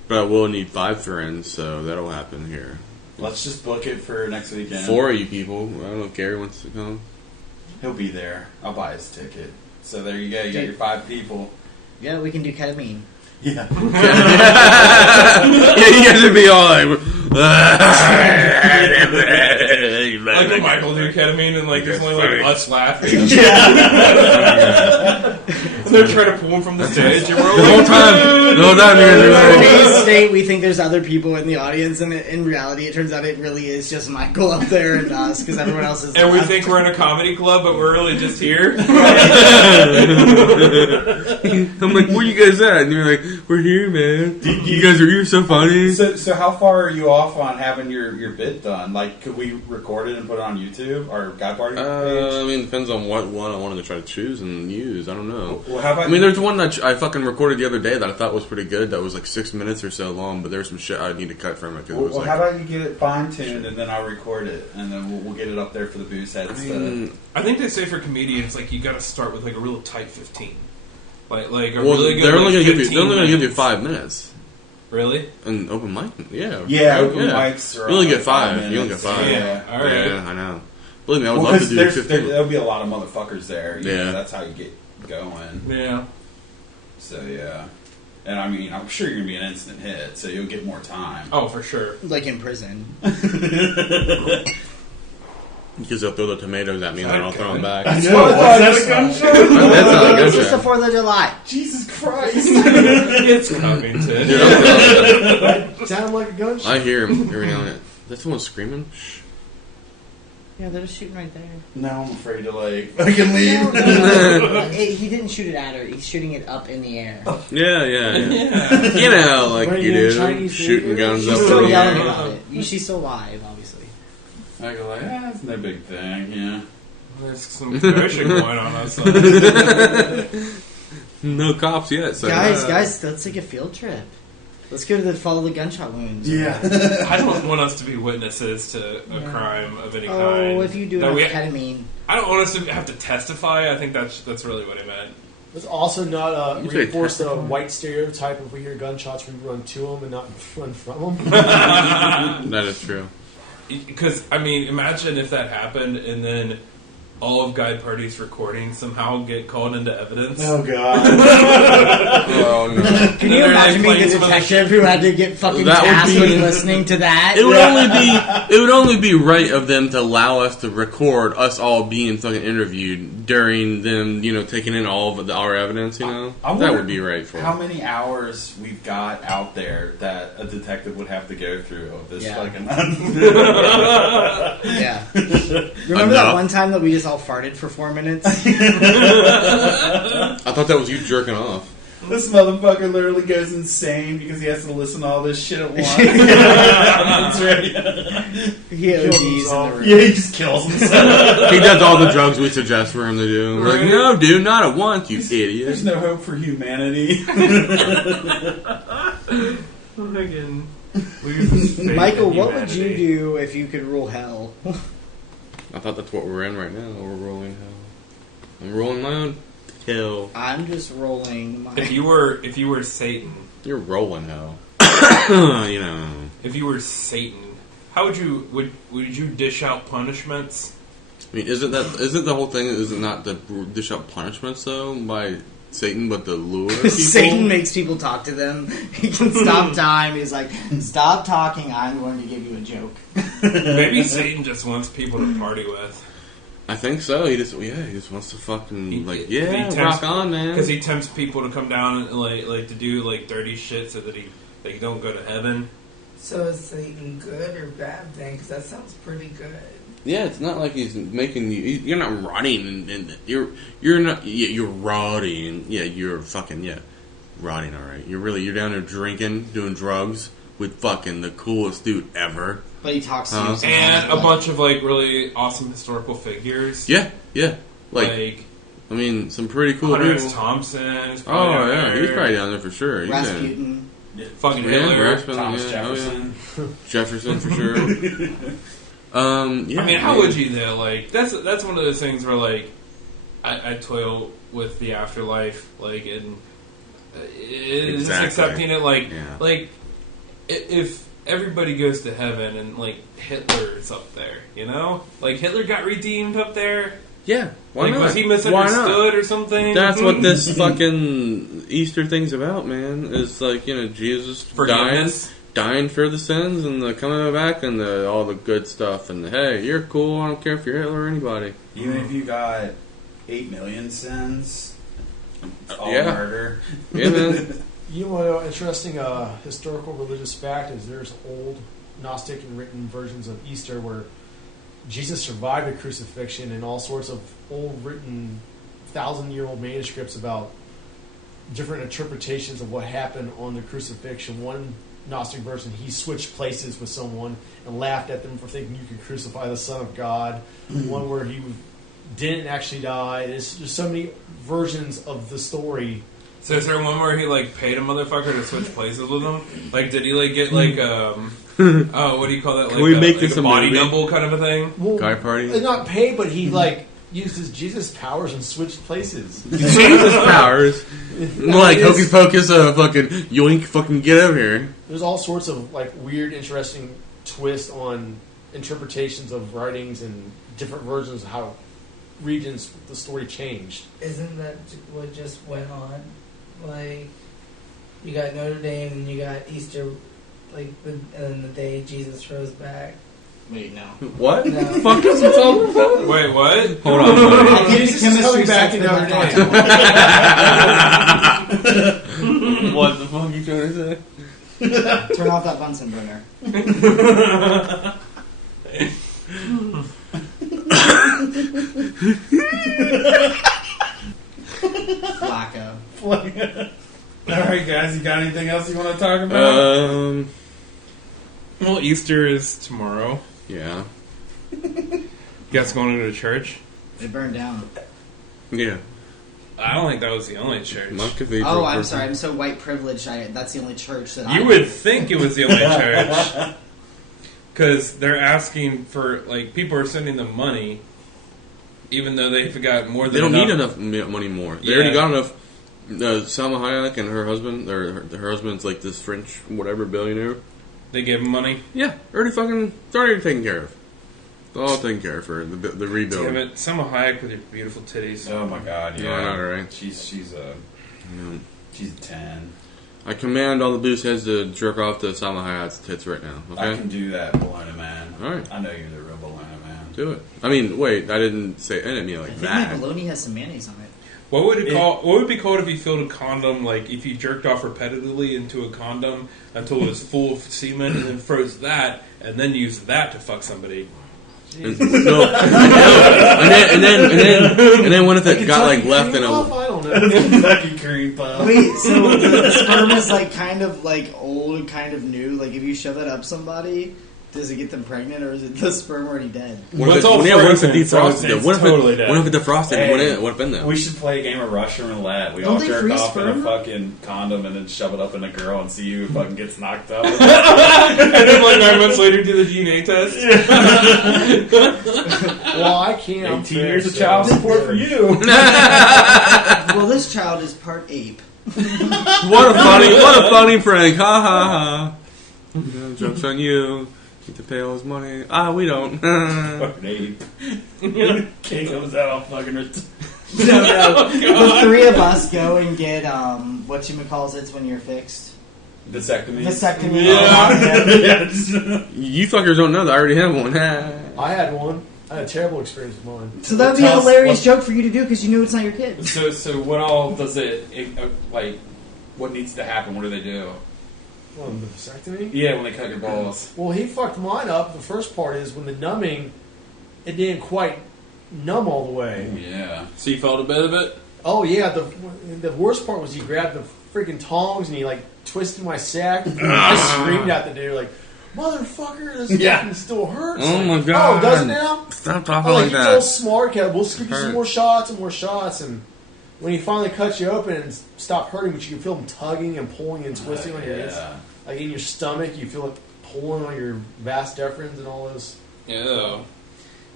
But I will need 5 friends, so that'll happen here. Let's just book it for next weekend. 4 of you people. I don't know if Gary wants to come. He'll be there. I'll buy his ticket. So there you go. You got your 5 people. Yeah, we can do ketamine. Yeah. Yeah, you guys would be all like... Like when Michael do ketamine and like there's only like us laughing. And they're trying to pull him from the stage and we're all The whole time you're like... Today's state, we think there's other people in the audience, and in reality, it turns out it really is just Michael up there and us, because everyone else is. and we left. think we're in a comedy club, but we're really just here. I'm like, where you guys at? And you're like, we're here, man. You're so funny. So how far are you off on having your bit done? Like, could we record it and put it on YouTube or Guy Party page? I mean, it depends on what one I wanted to try to choose and use. I don't know. Well, how about I mean, there's one that I fucking recorded the other day that I thought was pretty good. That was like 6 minutes or so long, but there's some shit I need to cut from it. Cause it was well, like, how about you get it fine-tuned and then I'll record it and then we'll get it up there for the booze heads. I think they say for comedians, like you got to start with like a real tight 15, like a well, really good. they're only like, gonna give you 15 they're only gonna give you minutes. 5 minutes. Really? An open mic, yeah. Yeah, open mics are You only on get like 5. minutes. You only get 5. Yeah. All right. Yeah, I know. Believe me, I would Well, love to do because 15. there'll be a lot of motherfuckers there. Yeah. That's how you get going. Yeah. So, yeah. And I mean, I'm sure you're going to be an instant hit, so you'll get more time. Oh, for sure. Like in prison. Because they'll throw the tomatoes at me and then I'll throw them back. I know. Was that a gunshot? That's not a It's just the gunshot. 4th of July. Jesus Christ. It's Covington. Dude, I'm Sound like a gunshot. I hear him every now and then. That's someone screaming? Shh. Yeah, they're just shooting right there. Now I'm afraid to, like, fucking leave. He didn't shoot it at her. He's shooting it up in the air. Yeah. Yeah. You know, like What are you you, do. Chinese Shooting food? guns She's up still in the yelling air. about it. She's still live, obviously. I go like, it's no big thing, yeah. There's some commotion going on outside. No cops yet. So Guys, let's take a field trip. Let's go to follow the gunshot wounds. Yeah. I don't want us to be witnesses to a crime of any kind. Oh, if you do That enough ketamine. I don't want us to have to testify. I think that's really what I meant. Let's also not You say reinforce the testify. white stereotype if we hear gunshots, we run to them and not run from them. that is true. Because, I mean, imagine if that happened and then all of Guy Party's recordings somehow get called into evidence. Oh, God. Oh no. Can you imagine being the detective who had to get fucking That would tasked be- with listening to that? It would only be right of them to allow us to record us all being fucking interviewed during them, taking in all of our evidence. I That wonder would be right for. How many hours we've got out there that a detective would have to go through of this Yeah. fucking... Yeah. Remember that one time that we just all farted for 4 minutes? I thought that was you jerking off. This motherfucker literally goes insane because he has to listen to all this shit at once. That's right. He ODs in the room. Yeah, he just kills himself. He does all the drugs we suggest for him to do. We're like, no, dude, not at once, you idiot. There's no hope for humanity. Fucking Michael, what would you do if you could rule hell? I thought that's what we're in right now. We're rolling hell. I'm rolling my own hell. I'm just rolling my... If you were Satan, You're rolling hell. You know. if you were Satan, how would you dish out punishments? I mean, isn't the whole thing? Is it not to dish out punishments though by Satan, but to lure people? Satan makes people talk to them. He can stop time. He's like, stop talking. I'm going to give you a joke. Maybe Satan just wants people to party with. I think so. He just wants to fucking He rock on, man. Because he tempts people to come down and like to do like dirty shit so that they don't go to heaven. So is Satan good or bad then? Because that sounds pretty good. Yeah, it's not like he's making you. You're not rotting, and you're not. Yeah, you're rotting. Yeah, you're fucking rotting. All right, you're down there drinking, doing drugs with fucking the coolest dude ever. But he talks to you. And a bunch of like really awesome historical figures. Yeah. Like I mean, some pretty cool Hunter people. S. Thompson. Is Oh probably down yeah, there. he's probably down there for sure. He's Rasputin. Fucking Yeah, Hitler. Rasputin, Thomas yeah, Jefferson. oh, yeah. Jefferson for sure. Yeah. I mean, how would you though? Like that's one of those things where like I toil with the afterlife, like and it's Exactly. accepting it. Like Yeah. like if everybody goes to heaven and like Hitler is up there, you know, like Hitler got redeemed up there. Yeah. Why Like not? was he Why not? misunderstood or something? That's what this fucking Easter thing's about, man. It's like, Jesus Forgiveness. dying for the sins and the coming back and all the good stuff. And hey, you're cool. I don't care if you're Hitler or anybody. Even if you got 8 million sins, it's all Yeah. murder. Yeah, man. You know, an interesting historical religious fact is there's old Gnostic and written versions of Easter where Jesus survived the crucifixion and all sorts of old written 1,000-year-old manuscripts about different interpretations of what happened on the crucifixion. One Gnostic version, he switched places with someone and laughed at them for thinking you could crucify the Son of God. One where he didn't actually die. There's so many versions of the story. So is there one where he like paid a motherfucker to switch places with him? Like did he like get like oh what do you call that? Like Can we make like this a a body movie? double kind of a thing? Well, Guy party? not paid, but he used his Jesus powers and switched places. Jesus powers. Like it's- hocus pocus, fucking yoink, fucking get over here. There's all sorts of like weird, interesting twists on interpretations of writings and different versions of how regions the story changed. Isn't that what just went on? Like, you got Notre Dame and you got Easter, like, and then the day Jesus rose back. Wait, no. What? No. the fuck is he talking about? Wait, what? Hold on, buddy. I think Jesus is coming back in Notre Dame. What the fuck are you trying to say? Turn off that Bunsen burner. Flacco. Alright, guys, you got anything else you want to talk about? Well, Easter is tomorrow. Yeah. You guys going to the church? They burned down. Yeah. I don't think that was the only church. My cathedral. Oh, I'm person. sorry. I'm so white privileged. That's the only church that I... You would think it was the only church. Because they're asking for, like, people are sending them money, even though they've got more than They don't enough. need enough money more. They Yeah. already got enough. Salma Hayek and her husband, or her husband's like this French whatever billionaire. They give them money. Yeah, it's already taken care of. It's all taken care of for the rebuild. Damn it. Selma Hayek with your beautiful titties. Oh my god, No, yeah. not right. She's a 10. I command all the booze heads to jerk off to Salma Hayek's tits right now. I Okay, can do that, Bologna man. all right, I know you're the real Bologna man. do it. I mean, wait, I didn't say. I didn't mean I like think my that. bologna has some mayonnaise on it. What would what would it be called if you filled a condom, like if you jerked off repetitively into a condom until it was full of semen and then froze that and then used that to fuck somebody? And, no, and then what if it got like left in a? I don't know. Kentucky cream puff. Wait, so the sperm is like kind of like old and kind of new. Like if you shove that up somebody, Does it get them pregnant, or is it the sperm already dead? But it's all what if frozen, it defrosted? so it's What if totally it dead. what if it defrosted? Hey, What if in there? We should play a game of Russian roulette. We Don't all they jerk freeze off in a sperm? fucking condom and then shove it up in a girl and see who fucking gets knocked up. And then like 9 months later, do the DNA test. Well, I can't. 18 years of child support for you. Well, this child is part ape. What a funny prank! Ha ha ha! No, joke's on you. Need to pay all his money. We don't. Fucking ape. King comes out all fucking. No. The three of us go and get whatchamacallits when you're fixed. Vasectomy. Vasectomy. Yeah. You fuckers don't know that I already have one. I had one. I had a terrible experience with mine. So that'd be a hilarious joke for you to do because you know it's not your kid. So what all does it like? What needs to happen? What do they do? Well, the vasectomy? Yeah, when they cut your balls. Well, he fucked mine up. The first part is when the numbing, it didn't quite numb all the way. Yeah. So you felt a bit of it? Oh, yeah. The worst part was he grabbed the freaking tongs and he, like, twisted my sack. I screamed at the dude, like, motherfucker, this fucking still hurts. Oh Like, my god! Oh, does it now? Stop talking Oh, like like, you're so that. smart, kid. We'll give you some Hurt. more shots and more shots. And when he finally cuts you open and stop hurting, but you can feel him tugging and pulling and twisting on your wrist. Like in your stomach, you feel it pulling on your vas deferens and all those. Yeah.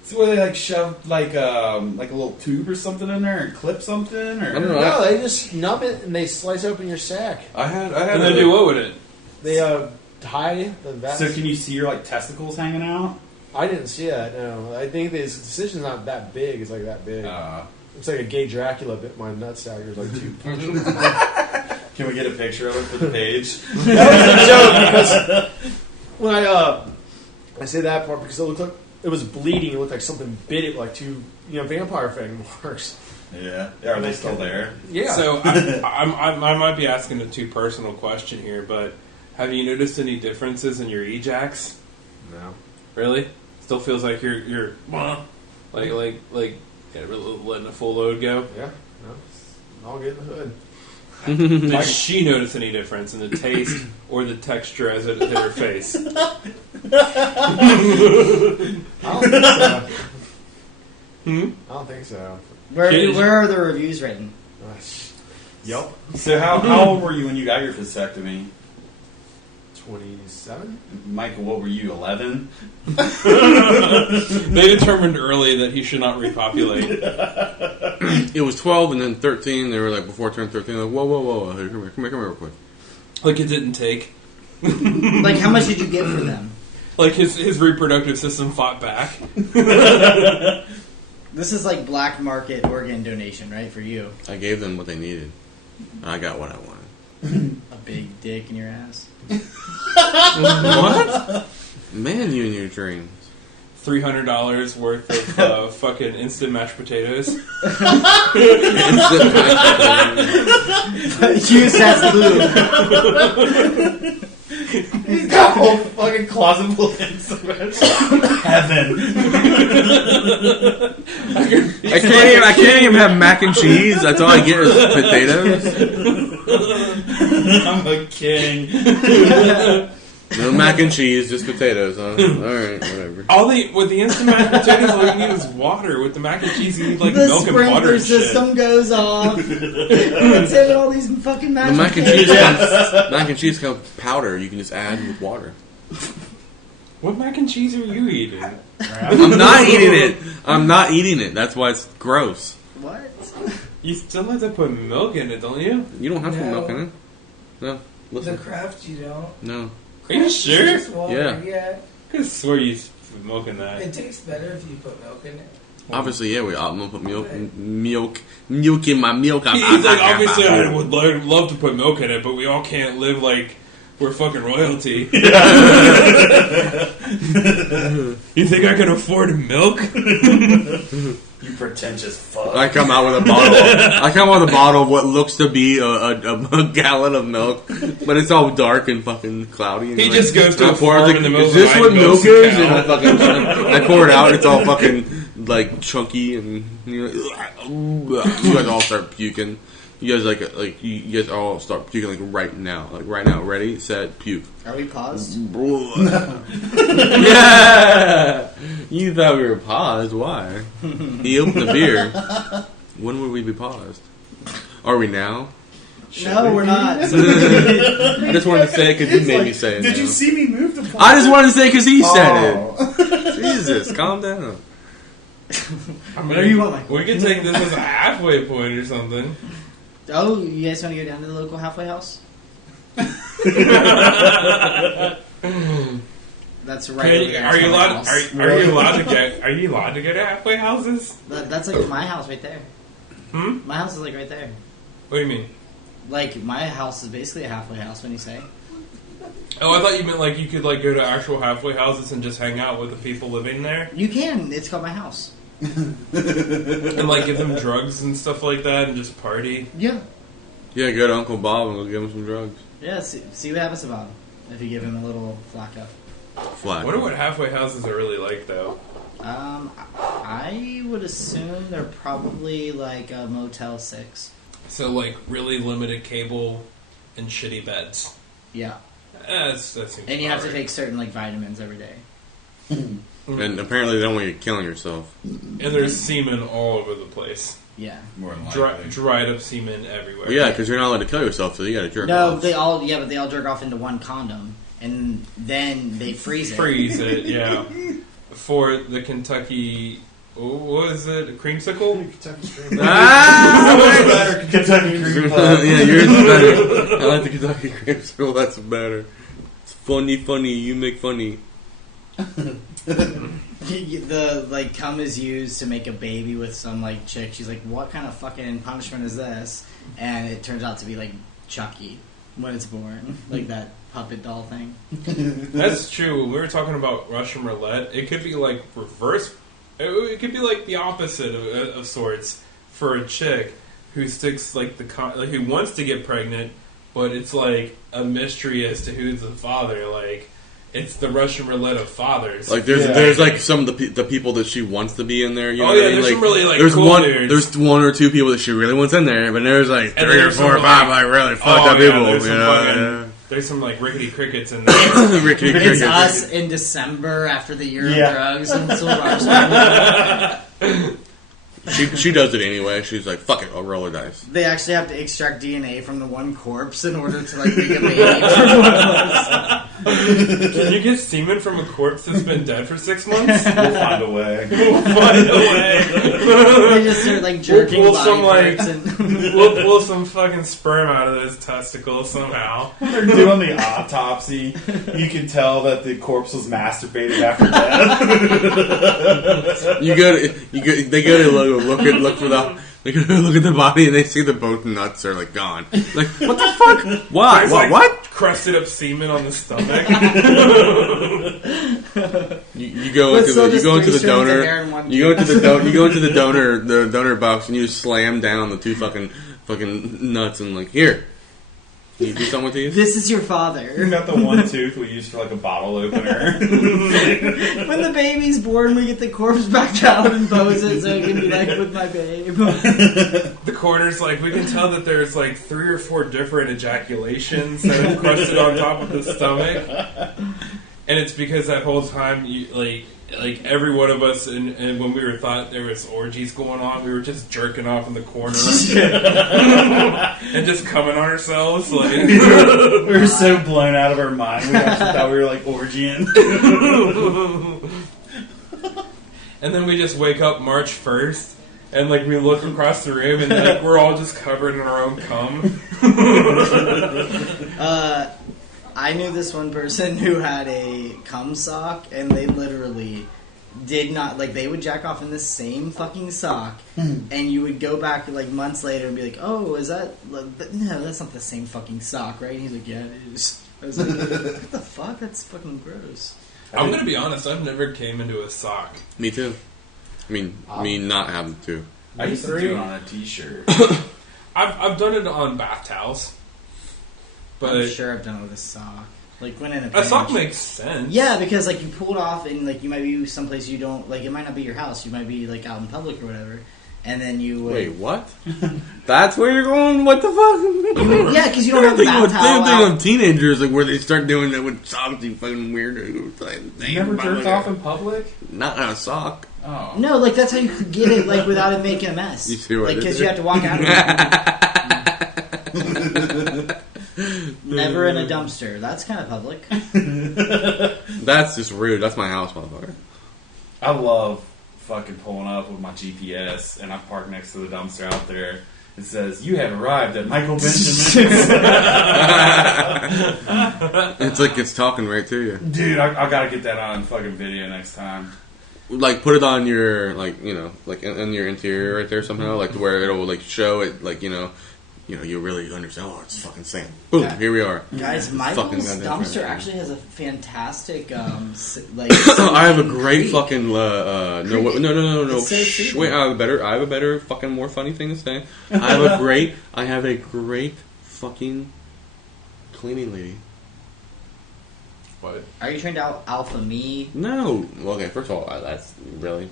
So where they like shove like a little tube or something in there and clip something or I don't know. No, they just numb it and they slice open your sack. I had And then do what with it? They tie the vas. So can you see your like testicles hanging out? I didn't see that. No, I think this decision's not that big. It's like that big. It's like a gay Dracula bit my nutsack. There's like two punches. Can we get a picture of it for the page? That was a joke because when I say that part because it looked like it was bleeding. It looked like something bit it, like two vampire fang marks. Yeah. Are they still there? Yeah. So I might be asking a too personal question here, but have you noticed any differences in your ejacs? No. Really? Still feels like you're like letting a full load go? Yeah. No. I'll get in the hood. Did she notice any difference in the taste or the texture as it hit her face? I don't think so. I don't think so. Where are the reviews written? Yep. So how old were you when you got your vasectomy? 27? Michael, what were you, 11? They determined early that he should not repopulate. It was 12 and then 13. They were like, before I turned 13, like, whoa. Hey, come here real quick. Like it didn't take. Like, how much did you get for them? Like his reproductive system fought back. This is like black market organ donation, right, for you? I gave them what they needed. I got what I wanted. A big dick in your ass. What? Man, you and your dreams. $300 worth of fucking instant mashed potatoes. Used as lube. He's got a whole fucking closet full of instruments. Heaven. I can't even have mac and cheese. That's all I get is potatoes. I'm a king. No mac and cheese, just potatoes, huh? Alright, whatever. With the instant mashed potatoes, all you need is water. With the mac and cheese, you need like The milk and butter sprinkler and shit. system goes off. It's in all these fucking The mac and cheese comes powder. You can just add with water. What mac and cheese are you eating? I'm not eating it. That's why it's gross. What? You still have to put milk in it, don't you? You don't have to put No. milk in it. No. The Listen. craft you don't. No. Are you It's sure? just water, Yeah. yeah. I could swear you put milk in that. It tastes better if you put milk in it. Obviously, yeah. I'm gonna put milk in my milk. He's like, obviously, I would love to put milk in it, but we all can't live like we're fucking royalty. You think I can afford milk? You pretentious fuck. I come out with a bottle. I come out with a bottle of what looks to be a gallon of milk, but it's all dark and fucking cloudy. And He like, just goes to I a pour it, farm like, in the middle is of the this night what and milk milks a is? cow. And I pour it out. It's all fucking like chunky, and you guys all start puking. You guys you guys all start puking like right now. Like right now. Ready, set, puke. Are we paused? Yeah! You thought we were paused. Why? He opened the beer. When would we be paused? Are we now? No, we're not. I just wanted to say it because you made me say it. Did now. you see me move the point? I just wanted to say it because he said Oh. it. Jesus, calm down. I Where do you want my We could take this as a halfway point or something. Oh, you guys want to go down to the local halfway house? That's right. over there. Are It's you not my allowed? house. Are you allowed to get? Are you allowed to go to halfway houses? That's like my house right there. Hmm. My house is like right there. What do you mean? Like my house is basically a halfway house. When you say, Oh, I thought you meant like you could like go to actual halfway houses and just hang out with the people living there you can. It's called my house. and like give them drugs and stuff like that and just party. Yeah. Yeah, go to Uncle Bob and go give him some drugs. Yeah. See what happens about him if you give him a little flack up. Flat. I wonder what halfway houses are really like though. I would assume they're probably like a Motel 6. So like really limited cable and shitty beds. Yeah. That seems. And you have to alright. take certain like vitamins every day. And apparently they don't want you killing yourself. And there's semen all over the place. Yeah. More than likely. Dried up semen everywhere. Well, yeah, because you're not allowed to kill yourself, so you got to jerk No, off. but they all jerk off into one condom, and then they freeze it. Freeze it, yeah. For the Kentucky, what is it? Creamsicle? Kentucky Stream. Ah! Kentucky Cream yeah, Pub. yours is better. I like the Kentucky Creamsicle. That's better. It's funny. You make funny. The like cum is used to make a baby with some like chick. She's like, what kind of fucking punishment is this? And it turns out to be like Chucky when it's born, like that puppet doll thing. That's true. When we were talking about Russian roulette, it could be like reverse. It could be like the opposite of sorts for a chick who sticks like who wants to get pregnant, but it's like a mystery as to who's the father. Like it's the Russian roulette of fathers. Like there's like some of the people that she wants to be in there. You know what I mean? there's Like, some really like there's cool one dudes. there's one or two people that she really wants in there, but there's like And 3 or there's 4 or some, 5 like- like really fucked Oh, up yeah, people. there's You some know? There's some like rickety crickets in there. Yeah. Rickety It's crickets. us in December after the year Yeah. of drugs and so much. She does it anyway. She's like, fuck it, I'll roll a dice. They actually have to extract DNA from the one corpse in order to like make a baby for one of us. Can you get semen from a corpse that's been dead for 6 months? We'll find a way. We'll find a way. They just start like jerking We'll body some, like- parts and We'll pull some fucking sperm out of those testicles somehow. When they're doing the autopsy, you can tell that the corpse was masturbated after death. They go to look for the. They go to look at the body and they see that both nuts are like gone. Like, what the fuck? Why? There's, What? like, What? Crusted up semen on the stomach. You go But into still the just 3 donor. strands of hair in one You go into the donor box and you just slam down the 2 fucking nuts and like, here. Can you do something with these? this is your You father. got the one tooth we used for like a bottle opener. When the baby's born, we get the corpse back out and pose it so it can be like with my babe. The coroner's like, we can tell that there's like 3 or 4 different ejaculations that have crusted on top of the stomach. And it's because that whole time, like every one of us, and when we were thought there was orgies going on, we were just jerking off in the corner and just coming on ourselves. Like We were so blown out of our mind. We actually thought we were like orgying. And then we just wake up March 1st, and like we look across the room, and like we're all just covered in our own cum. I knew this one person who had a cum sock, and they literally did not, like, they would jack off in the same fucking sock, and you would go back, like, months later and be like, oh, is that, no, that's not the same fucking sock, right? And he's like, yeah, it is. I was like, what the fuck? That's fucking gross. I'm gonna be honest, I've never came into a sock. Me too. I mean, me not having to. I used to do it on a t-shirt. I've done it on bath towels. But I'm sure I've done it with a sock. Like, when in a a sock pinch. makes sense. Yeah, because, like, you pull it off and, like, you might be someplace you don't, like, it might not be your house. You might be, like, out in public or whatever. and then you would. Wait, what? That's where you're going? What the fuck? Yeah, because you don't have the bath towel Same thing out. of teenagers, like where they start doing that with socks, you fucking weirdo. Like, You never jerked off in public? Not on a sock. Oh. No, like that's how you could get it, like without it making a mess. You see what I Like did because there? you have to walk out of it. Never in a dumpster. That's kind of public. That's just rude. That's my house, motherfucker. I love fucking pulling up with my GPS and I park next to the dumpster out there. It says, "You have arrived at Michael Benjamin's." It's like it's talking right to you. Dude, I gotta get that on fucking video next time. Like put it on your like like in your interior right there somehow, like to where it'll like show it like you really understand. Oh, it's fucking Sam. Boom, Yeah. here we are. Guys, Fucking Michael's goddamn dumpster right. actually has a fantastic like. I have a great creek. fucking no. It's so Shh, simple. wait, I have a better fucking more funny thing to say. I have a great fucking cleaning lady. What? Are you trying to alpha me? No. Well, okay, first of all, that's really.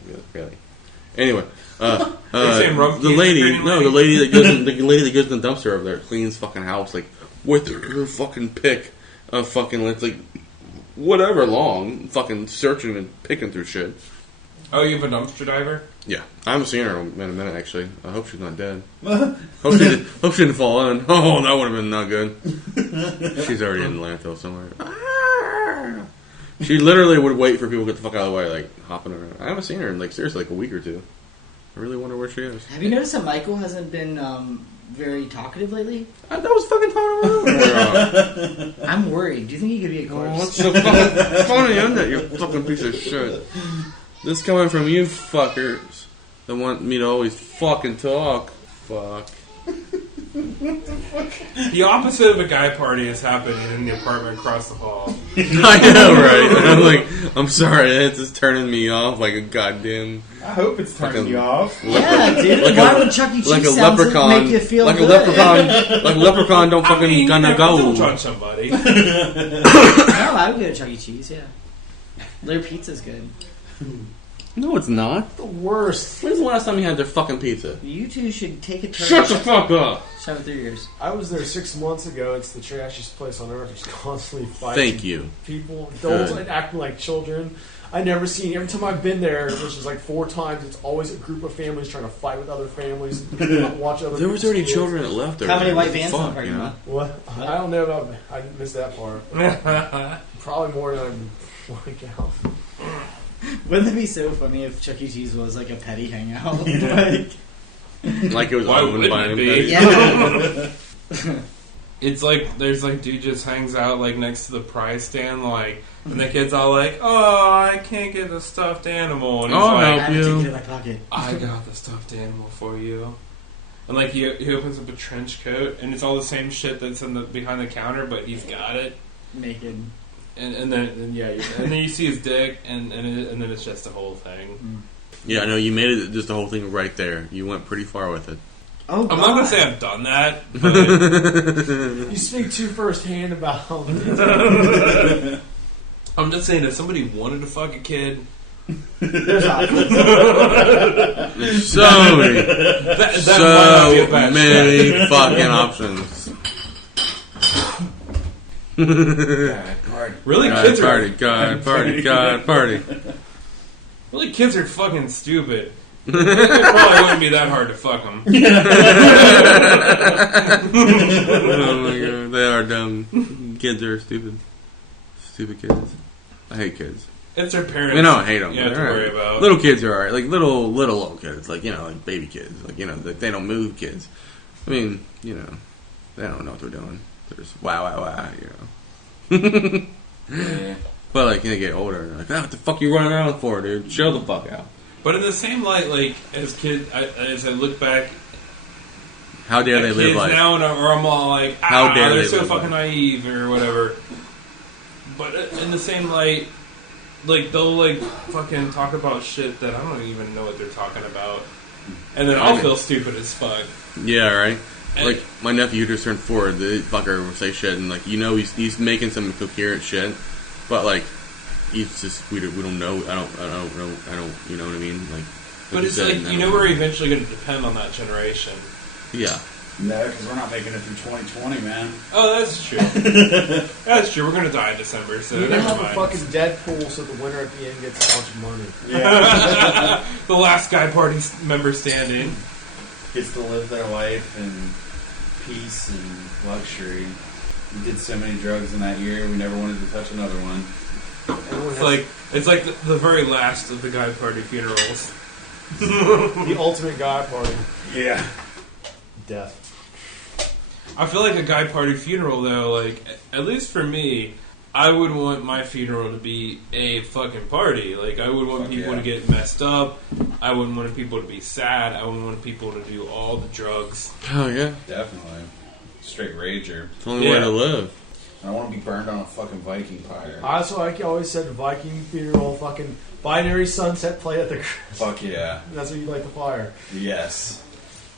Anyway, saying rum the cans lady, are pretty no, the lady that goes, the lady that goes in the dumpster over there cleans fucking house like with her fucking pick of fucking like whatever long, fucking searching and picking through shit. Oh, you have a dumpster diver? Yeah, I haven't seen her in a minute actually. I hope she's not dead. Hope she didn't fall in. Oh, that would have been not good. She's already in the landfill somewhere. She literally would wait for people to get the fuck out of the way, like hopping around. I haven't seen her in like seriously like a week or two. I really wonder where she is. Have you noticed that Michael hasn't been very talkative lately? That was fucking talking around. I'm worried. Do you think he could be a corpse? What's so fucking funny on that, you fucking piece of shit? This coming from you fuckers that want me to always fucking talk. Fuck. The opposite of a guy party is happening in the apartment across the hall. I know, right? I'm like, I'm sorry, it's just turning me off like a goddamn I hope it's turning Fucking you off. Yeah, dude. Like Why a- would Chuck E. Cheese like a sounds leprechaun, make you feel like good? a leprechaun don't fucking I mean, gonna never go. Don't judge somebody. No, I would go to Chuck E. Cheese. Yeah, their pizza's good. No, it's not. The worst. When's the last time you had their fucking pizza? You two should take a turn. Shut the fuck up. Shove it through yours. I was there 6 months ago. It's the trashiest place on earth. It's constantly fighting. Thank you. People, adults, Good. and acting like children. I never seen. Every time I've been there, which is like 4 times, it's always a group of families trying to fight with other families, watch other. There was people's already kids. children that left there. How many white What the vans in the fuck, parking you know? lot? What? I don't know about. I missed that part. Probably more than I like out. Wouldn't it be so funny if Chuck E. Cheese was like a petty hangout? Like, Like it was Why owned wouldn't by it him. yeah. It's like there's like dude just hangs out like next to the prize stand, like, and the kid's all like, "Oh, I can't get the stuffed animal," and he's I'll like, I help have to you. take it in my pocket. "I got the stuffed animal for you." And like he opens up a trench coat, and it's all the same shit that's in the behind the counter, but he's got it. Naked. And then you see his dick, and then it's just a whole thing. Yeah, I know you made it just the whole thing right there. You went pretty far with it. Oh, I'm not gonna say I've done that, but You speak too firsthand about how. I'm just saying if somebody wanted to fuck a kid, There's options. There's so many, that might not be a so bad many shot. fucking options. Really, God kids party, are God party, God party. really kids are fucking stupid. It probably wouldn't be that hard to fuck them. Oh my god, they are dumb. Kids are stupid. Stupid kids. I hate kids. It's their parents. You know, I hate them. You have to worry about. Little kids are alright. Like little old kids. Like, like baby kids. Like, like they don't move kids. I mean, they don't know what they're doing. They're just wow, Yeah. But like, they get older and they're like, what the fuck you running around for, dude? Chill the fuck out. But in the same light, like as I look back, How dare at they live kids life? now, and I'm all like, How dare they're they so live fucking life. naive or whatever. But in the same light, like they'll like fucking talk about shit that I don't even know what they're talking about, and then I'll feel stupid as fuck. Yeah, right. And- Like my nephew who just turned 4, the fucker will say shit and like he's making some coherent shit, but like he's just we don't know. I don't you know what I mean? Like But it's like, you know, we're eventually going to depend on that generation. Yeah. No, because we're not making it through 2020, man. Oh, that's true. That's true. We're going to die in December, so You're gonna never have mind. a fucking Deadpool, so the winner at the end gets a bunch of money. Yeah. The last Guy Party member standing. Gets to live their life in peace and luxury. We did so many drugs in that year, we never wanted to touch another one. It's like the very last of the Guy Party funerals. The ultimate guy party. Yeah. Death. I feel like a Guy Party funeral, though, like, at least for me, I would want my funeral to be a fucking party. Like, I would want Fuck people yeah. to get messed up. I wouldn't want people to be sad. I would want people to do all the drugs. Oh yeah. Definitely. Straight rager. It's the only way Yeah. to live. I don't want to be burned on a fucking Viking fire. Also, like you always said, Viking funeral, fucking binary sunset play at the. Fuck yeah. That's what you light the fire. Yes.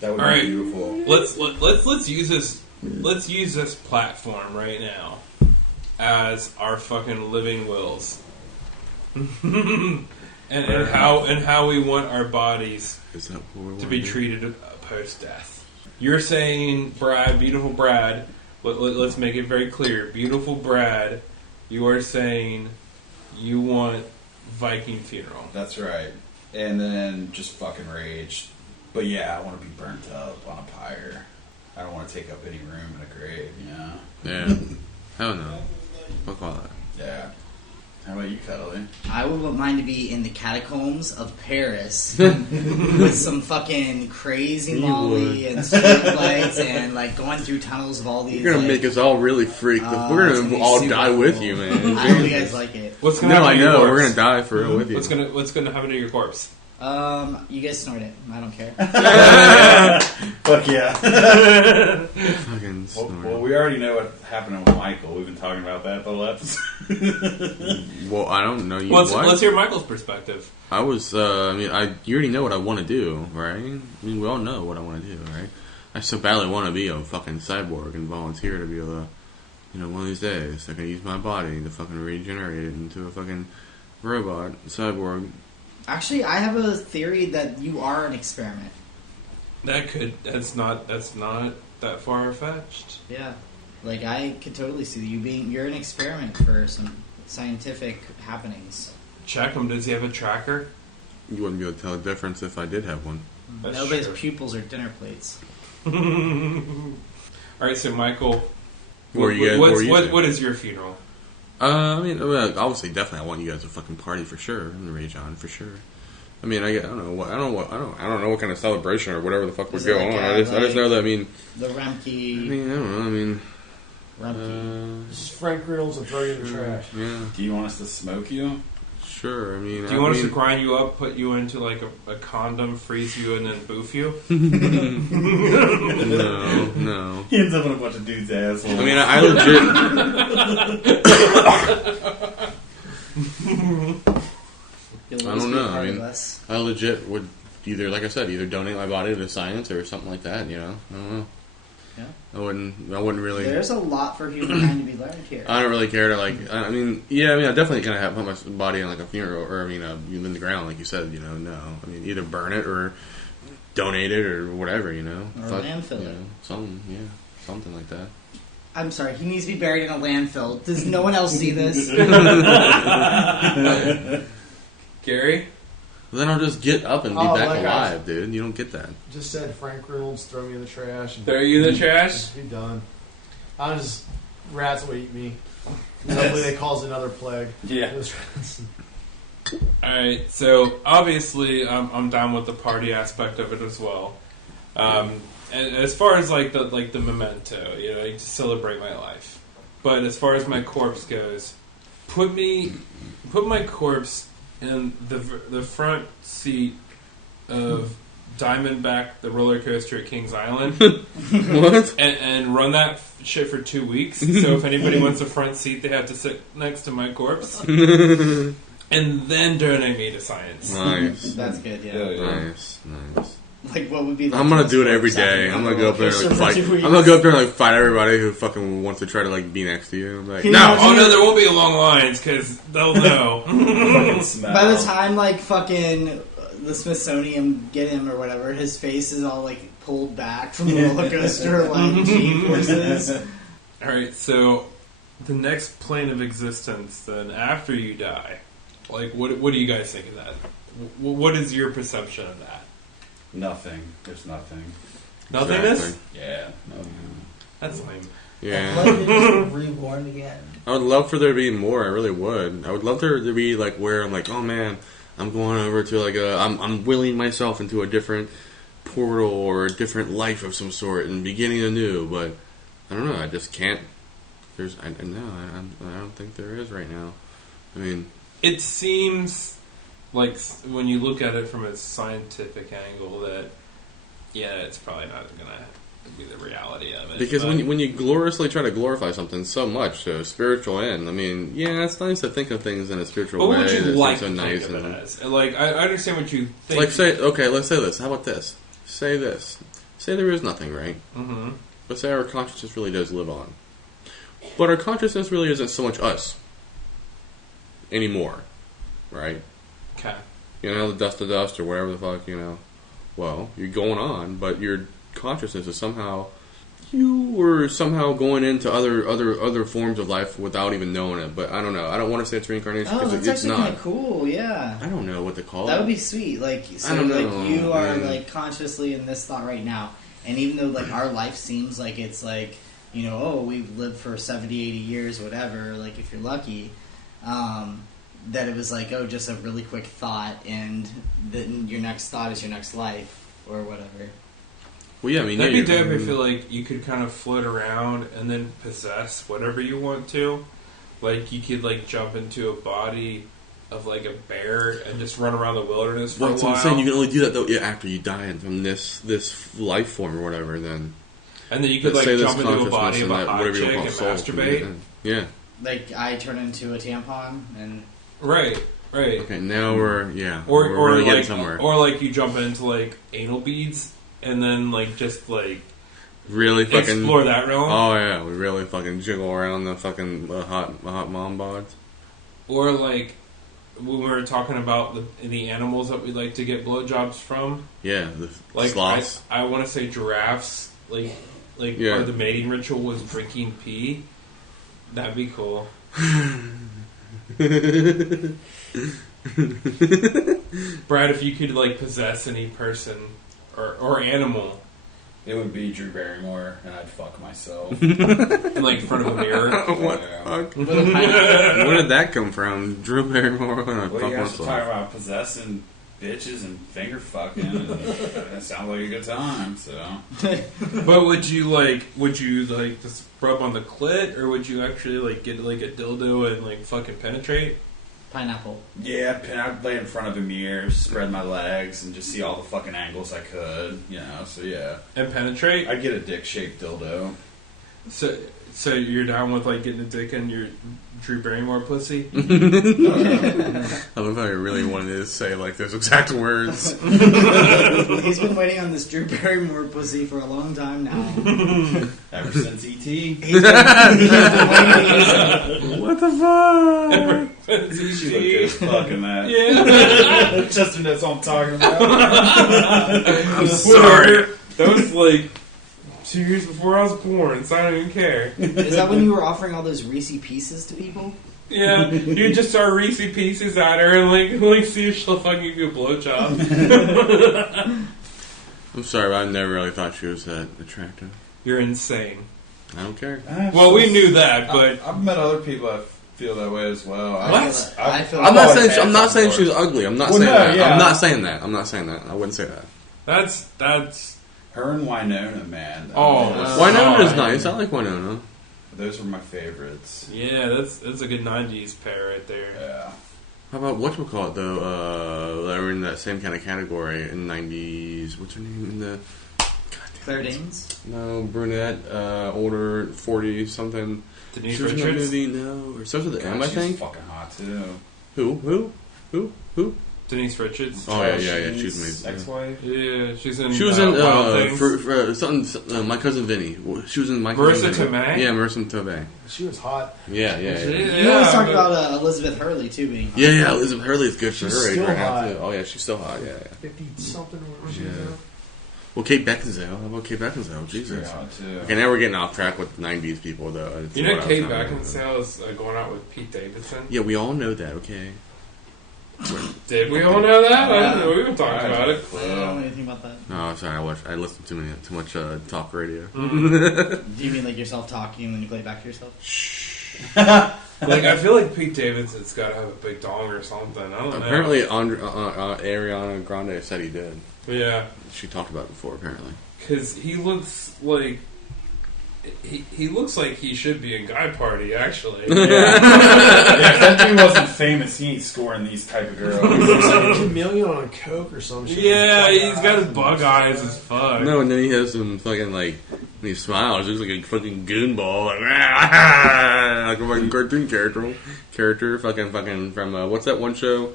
That would All be right. beautiful. Let's use this. Let's use this platform right now as our fucking living wills, and how we want our bodies Is that what we want to be treated post death. You're saying, Brad, beautiful Brad. Let's make it very clear, beautiful Brad. You are saying you want Viking funeral. That's right. And then just fucking rage. But yeah, I want to be burnt up on a pyre. I don't want to take up any room in a grave, you know? Yeah. Hell no. Fuck all that. Yeah. How about you, Cuddly? I would want mine to be in the catacombs of Paris with some fucking crazy You Molly would. and streetlights and like going through tunnels of all these. You're gonna like, make us all really freaked. Oh, We're it's gonna gonna be all super die with cool. you, man. I hope you guys like it. What's gonna No, happen I to your know. corpse? We're gonna die for real with you. What's gonna happen to your corpse? You guys snort it. I don't care. Fuck yeah. Fucking well, snort. we already know what happened with Michael. We've been talking about that the whole episode. Well, I don't know. Let's hear Michael's perspective. I was. You already know what I want to do, right? I mean, we all know what I want to do, right? I so badly want to be a fucking cyborg and volunteer to be able to, one of these days I can use my body to fucking regenerate it into a fucking robot cyborg. Actually, I have a theory that you are an experiment. That's not that far fetched. Yeah. Like, I could totally see you're an experiment for some scientific happenings. Check him. Does he have a tracker? You wouldn't be able to tell the difference if I did have one. That's Nobody's true. pupils are dinner plates. All right, so Michael, Where you guys- where you guys? what is your funeral? Obviously, definitely, I want you guys to fucking party for sure and rage on for sure. I mean, I don't know what kind of celebration or whatever the fuck would Is go it like on. a, I just know that. The I Remke. don't know. Remke. Just Frank Reynolds and throw you in the trash. Yeah, Do you want us to smoke you? sure. Do you want us to grind you up, put you into like a condom, freeze you, and then boof you? No. He ends up in a bunch of dudes' assholes. I mean, I legit. You'll I always don't be a know. part I of mean, us. I legit would either, like I said, donate my body to science or something like that. I don't know. Yeah. I wouldn't really. There's a lot for humankind to be learned here. I don't really care to I definitely kind of have put my body in like a funeral or in the ground, like you said. No. I mean, either burn it or donate it or whatever. Or landfill it. Something like that. I'm sorry, he needs to be buried in a landfill. Does no one else see this? Gary? Then I'll just get up and be Oh, back like alive, dude. You don't get that. Just said Frank Reynolds, throw me in the trash. And Throw you in the trash? Just be done. I'm just rats will eat me. Hopefully they cause another plague. Yeah. All right. So obviously, I'm down with the party aspect of it as well. And as far as like the memento, to celebrate my life. But as far as my corpse goes, put my corpse in the front seat of Diamondback, the roller coaster at Kings Island. What? And run that shit for 2 weeks. So if anybody wants a front seat, they have to sit next to my corpse. And then donate me to science. Nice. That's good, yeah. Hell yeah. Nice. Like, what would be the I'm gonna best do it every corpse day. after I'm the gonna go up there and roller like coaster fight. for 2 weeks? I'm gonna go up there and like fight everybody who fucking wants to try to like be next to you. I'm like, Can no. you Oh no, there won't be long lines because they'll know. Fucking smell. By the time, like, fucking the Smithsonian get him or whatever, his face is all like pulled back from the roller coaster, like G-forces. Alright, so the next plane of existence, then, after you die, like, what do you guys think of that? What is your perception of that? Nothing. There's nothing. Nothingness? Exactly. Yeah. Nothing. That's lame. Yeah. I'd love to be reborn again. I would love for there to be more. I really would. I would love there to be like where I'm like, oh man, I'm going over to like I'm willing myself into a different portal or a different life of some sort and beginning anew. But I don't know. I just can't. I don't think there is right now. I mean, It seems like when you look at it from a scientific angle that, yeah, it's probably not going to be the reality of it. because but- when you gloriously try to glorify something so much to a spiritual end, I mean, yeah, it's nice to think of things in a spiritual What way. would you that's like so to nice think of and- it as? Like, I understand what you think. Like let's say this. How about this? Say this. Say there is nothing, right? Mm-hmm. Let's say our consciousness really does live on. But our consciousness really isn't so much us anymore, right? Okay. You know, the dust to dust or whatever the fuck, you know. Well, you're going on, but your consciousness is somehow... You were somehow going into other forms of life without even knowing it. But I don't know. I don't want to say it's reincarnation Oh, because that's it's actually not. kind of cool. Yeah. I don't know what to call That it. would be sweet. Like, so, I don't like know, you are man. like consciously in this thought right now, and even though like our life seems like it's like, you know, oh, we've lived for 70, 80 years, whatever. Like if you're lucky, that it was like, oh, just a really quick thought, and then your next thought is your next life or whatever. Well, yeah, I mean, That'd yeah, be you're- dope. I feel like you could kind of float around and then possess whatever you want to. Like, you could, like, jump into a body of, like, a bear and just run around the wilderness for Well, a that's while. what I'm saying. You can only do that though after you die from this life form or whatever. Then And then you could, let's like, say this jump into a body consciousness of a and that hot whatever you chick call and soul can be masturbate. then. Yeah. Like I turn into a tampon, and Right. Okay. Now we're we're Or really getting like, somewhere. or like you jump into like anal beads and then like just like Really fucking explore that realm. Oh yeah, we really fucking jiggle around the fucking hot mom bods. Or like when we were talking about the animals that we like to get blowjobs from. Yeah, the Like sloths. I want to say giraffes. Like Yeah. part of the mating ritual was drinking pee. That'd be cool. Brad, if you could like possess any person or animal It would be Drew Barrymore, and I'd fuck myself. in like front of a mirror. What Yeah. the fuck? Where did that come from? Drew Barrymore and I Well, fuck you guys are talking myself. about possessing bitches and finger fucking, and that sounds like a good time. So But would you like just rub on the clit, or would you actually like get like a dildo and like fucking penetrate? pineapple. yeah, I'd lay in front of a mirror, spread my legs, and just see all the fucking angles I could. You know, so yeah, And penetrate? I'd get a dick-shaped dildo. So you're down with like getting a dick in your Drew Barrymore pussy? I love how I really wanted to say like those exact words. He's been waiting on this Drew Barrymore pussy for a long time now. Ever since E E.T. He's been waiting. What the fuck? She looked good as fuck in that. Yeah. Chester knows what I'm talking about. I'm sorry. That was like 2 years before I was born, so I don't even care. Is that when you were offering all those Reese pieces to people? Yeah, you just start Reese pieces at her and like see if she'll fucking give you a blowjob. I'm sorry, but I never really thought she was that attractive. You're insane. I don't care. Well, we knew that, but I've met other people that feel that way as well. What? I feel I'm not saying always had some she's sort of- ugly. I'm not Well, saying no, that. yeah. I'm not saying that. I'm not saying that. I wouldn't say that. that's Her and Winona, man. Oh, those, Winona's Oh, nice. I like Winona. those were my favorites. yeah, that's a good '90s pair right there. Yeah. How about whatchamacallit though? That were in that same kind of category in '90s. What's her name in the? Claire Danes? No, brunette, older, 40 something. Denise She was in that Richards. movie. No, or starts with the M, I She's think. fucking hot too. Who? Denise Richards. Oh yeah. She was amazing. Ex-wife. Yeah, she's in. She was in Wild Things. for something. My cousin Vinny. She was in my cousin Marissa Vinny. Tomei? Yeah, Marissa Tomei. She was hot. Yeah. You always talk about Elizabeth Hurley too being hot. Yeah, Elizabeth Hurley is good for She's her age still right now hot. too. Oh yeah, she's still hot. Yeah. 50-something. Where she Yeah. is now. Well, Kate Beckinsale. How about Kate Beckinsale? Very Jesus. hot, too. Okay, now we're getting off track with '90s people though. It's You know, what I was Kate talking about. Beckinsale is going out with Pete Davidson. Yeah, we all know that. Okay. Did we all know that? I didn't know we were talking about it. I don't know anything about that. No, sorry. I listened to too much talk radio. Do you mean like yourself talking and then you play it back to yourself? Like, I feel like Pete Davidson's got to have a big dong or something. I don't know. Apparently, Ariana Grande said he did. Yeah, She talked about it before. Apparently. because he looks like. He looks like he should be in Guy Party, actually. Yeah, if that dude wasn't famous, he ain't scoring these type of girls. He's like a chameleon on coke or some shit. Yeah, he's got his bug eyes as fuck. No, and then he has some fucking like when he smiles, he looks like a fucking goonball, like a fucking cartoon character, fucking from what's that one show?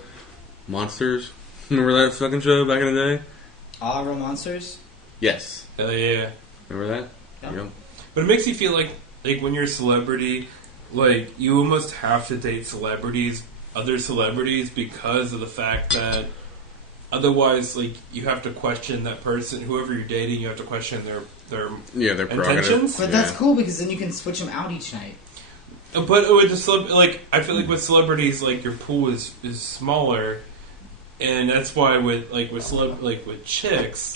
Monsters. Remember that fucking show back in the day? All Real Monsters? Yes. Hell yeah. Remember that? Yeah. Yep. But it makes you feel like when you're a celebrity, like you almost have to date other celebrities, because of the fact that otherwise, like you have to question that person, whoever you're dating. You have to question their Yeah, they're prerogative. intentions. But that's cool because then you can switch them out each night. But with the I feel like with celebrities, like your pool is smaller, and that's why with chicks,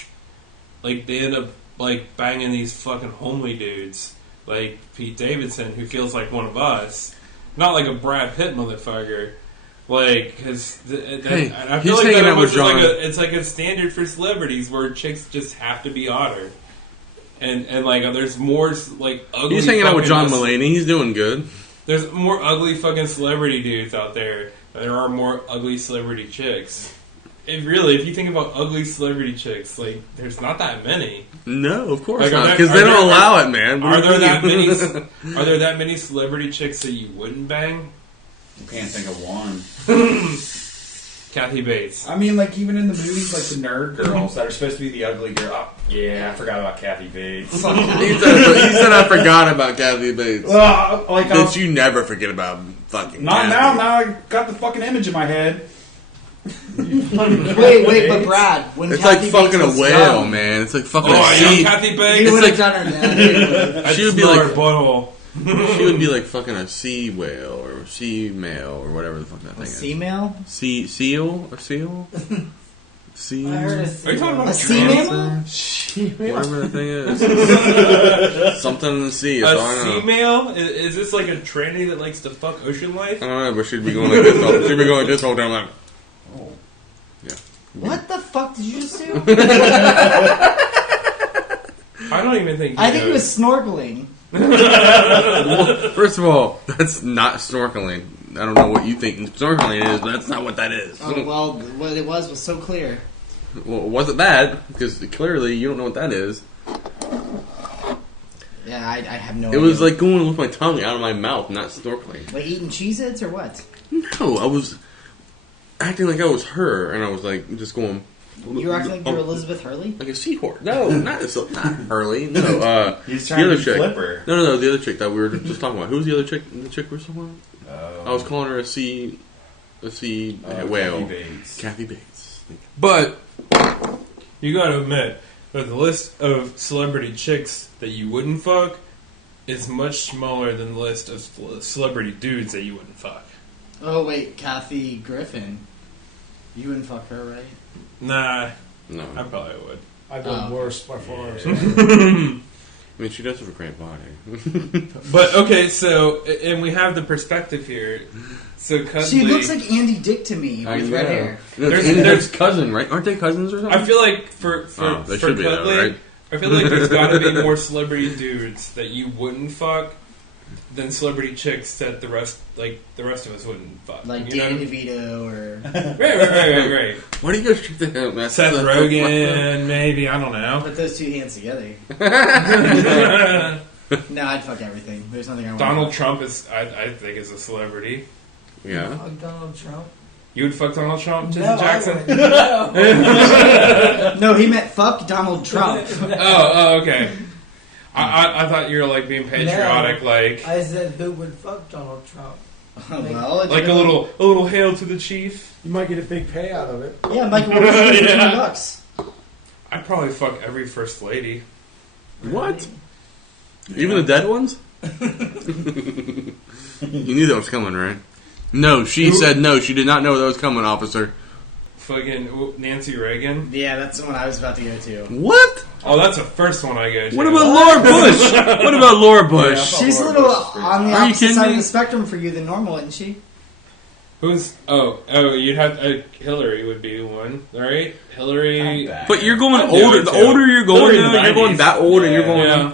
like they end up like banging these fucking homely dudes like Pete Davidson, who feels like one of us, not like a Brad Pitt motherfucker. Like, because Hey, I he's feel like hanging that out with almost is John. it's like a standard for celebrities where chicks just have to be hotter, and like there's more like ugly. He's hanging out with John fucking- Mulaney. He's doing good. There's more ugly fucking celebrity dudes out there than there are more ugly celebrity chicks. If you think about ugly celebrity chicks, like, there's not that many. No, of course Like, are not, there- because they are don't there- allow it, man. What Are do there you that mean? many? Are there that many celebrity chicks that you wouldn't bang? I can't think of one. Kathy Bates. I mean, like, even in the movies, like the nerd girls that are supposed to be the ugly girl. Oh, yeah, I forgot about Kathy Bates. he said I forgot about Kathy Bates. Like, Bitch, you never forget about fucking not Kathy. now. Now I got the fucking image in my head. Wait, but Brad, when It's Kathy like fucking Bates a was whale, young, man. It's like fucking Oh, a I know sea. Kathy You Bates. would have like- done her that. She would be Smart like butthole. she would be like fucking a sea whale or sea male or whatever the fuck that thing is. Female? Seal or seal? Sea. I heard a Are you talking about A sea mammal? Whatever that thing is. Something in the sea. That's all I A know. female? Is this like a tranny that likes to fuck ocean life? I don't know, but she'd be going like this. She'd be going like this whole time. Like, Oh. yeah. What the fuck did you just do? I don't even think. I think he was snorkeling. First of all, that's not snorkeling. I don't know what you think snorkeling is, but that's not what that is. Oh, well, what it was so clear. Well, it wasn't that, because clearly you don't know what that is. Yeah, I have no It idea. was like going with my tongue out of my mouth, not snorkeling. Like eating Cheez-Its or what? No, I was acting like I was her, and I was like just going. You were acting like you were Elizabeth Hurley? Like a seahorse. No, not Hurley. No, He's the trying other to chick. flipper. No, the other chick that we were just talking about. Who's the other chick? The chick we were talking about? I was calling her a sea whale. Kathy Bates. Kathy Bates. But you gotta admit that the list of celebrity chicks that you wouldn't fuck is much smaller than the list of celebrity dudes that you wouldn't fuck. Oh, wait, Kathy Griffin. You wouldn't fuck her, right? Nah, No, I probably would. I've done worse by far. I mean she does have a great body. But okay, so and we have the perspective here. So Cuddly, She looks like Andy Dick to me with red hair. No, There's- there's cousin, right? Aren't they cousins or something? I feel like for They for should be though, Cuddly, right? I feel like there's got to be more celebrity dudes that you wouldn't fuck than celebrity chicks that the rest of us wouldn't fuck. Like you know? Danny DeVito or... Right. Why do you go shoot the hell? That's Seth the- Rogen, maybe, I don't know. Put those two hands together. No, I'd fuck everything. There's nothing I want. Donald Trump is, I think, is a celebrity. Yeah. Fuck Donald Trump. You would fuck Donald Trump, Jesse No, Jackson? I wouldn't. No. No, he meant fuck Donald Trump. Oh, okay. I thought you were like being patriotic, like I said who would fuck Donald Trump? Well, it like a depends. little hail to the chief. You might get a big pay out of it. Yeah, Michael, what would you do for Yeah. $20? I'd probably fuck every first lady. What? Even the dead ones? You knew that was coming, right? No, she said no. She did not know that was coming, officer. Fucking Nancy Reagan. Yeah, that's the one I was about to go to. What? Oh, that's the first one I go to. What about Laura Bush? What about Laura Bush? She's a Laura little Bush is pretty on the Are you opposite kidding side me? of the spectrum for you than normal, isn't she? Who's? Oh, you'd have Hillary would be one, right? Hillary. But you're going I'd do older. it, The too. older you're going, Hillary in the you're going 90s. that old, and you're going. Yeah.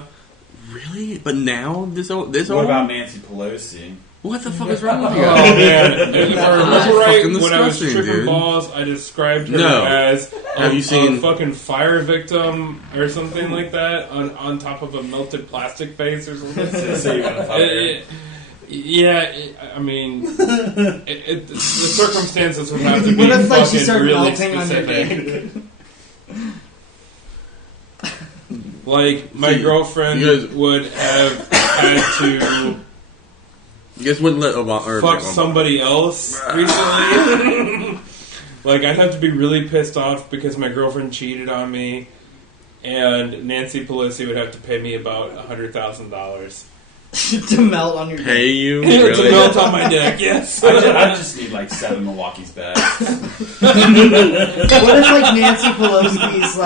Really? But now this old? What about Nancy Pelosi? What the fuck is wrong with Oh you? man! If I remember right, Fucking when I was disgusting, tripping dude. balls, I described her No. as Have you seen- a fucking fire victim or something like that on top of a melted plastic face or something. So you want to fuck her? I mean, the circumstances would have to be What if like she fucking started really melting on your specific. dick? Like my See, girlfriend you guys- would have had to You guys wouldn't let Obama or fuck Obama. somebody else recently. Like I'd have to be really pissed off because my girlfriend cheated on me, and Nancy Pelosi would have to pay me about $100,000 To melt on your Pay dick. you? to Really? melt on my dick. Yes. I just need like 7 Milwaukee's bags. What if like Nancy Pelosi's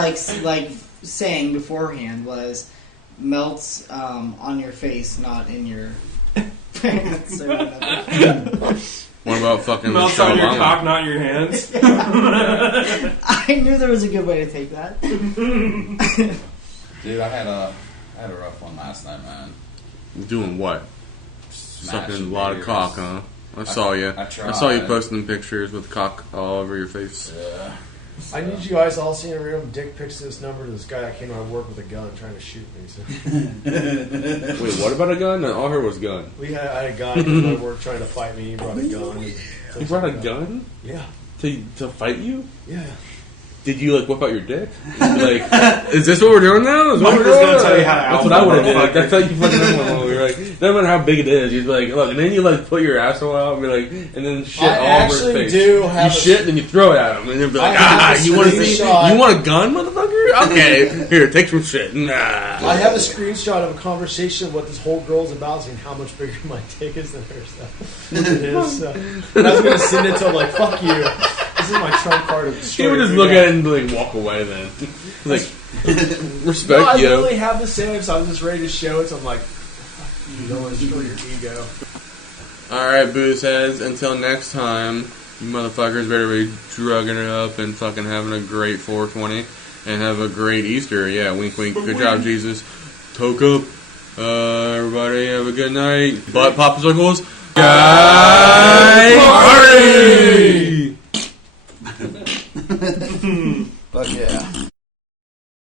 like saying beforehand was melts on your face, not in your pants or whatever. What about fucking Melts Michelle on your Obama? cock, not your hands. I knew there was a good way to take that. Dude, I had a rough one last night, man. Doing what? Smashing Sucking a lot of beers. cock, huh? I saw you. I tried. saw you posting pictures with cock all over your face. Yeah. I need you guys all seeing a random dick pics to this number to this guy that came to my work with a gun trying to shoot me. So. Wait, what about a gun? No, all I heard was gun. I had a guy come to my work trying to fight me. He brought a gun. He brought a gun Yeah. to fight you? Yeah. Did you like whip out your dick? Like, is this what we're doing now? Is what Mike we're was doing? gonna tell you how to That's what I would have did. motherfucker. That's how you fucking done one when we were like, no matter how big it is, you'd be like, look, and then you like put your asshole out and be like, and then shit I all over actually his face. do have you a- shit, then you throw it at him, and then be like, I have a you want to see? screenshot. You want a gun, motherfucker? Okay, here, take some shit. Nah. I have a screenshot of a conversation of what this whole girl's about, saying how much bigger my dick is than hers. It is. And I was gonna send it to him like, "Fuck you." This is my trump card of the He story. would just look at it and like walk away. Then, like, respect No, I you. literally have the same, so I'm just ready to show it. So I'm like, "Fuck you! Don't want to destroy your ego." All right, booze heads. Until next time, you motherfuckers better be drugging it up and fucking having a great 420 and have a great Easter. Yeah, wink, wink. Good job, Jesus. Toke up. Everybody have a good night. Butt popsicles. Guy party. Fuck yeah.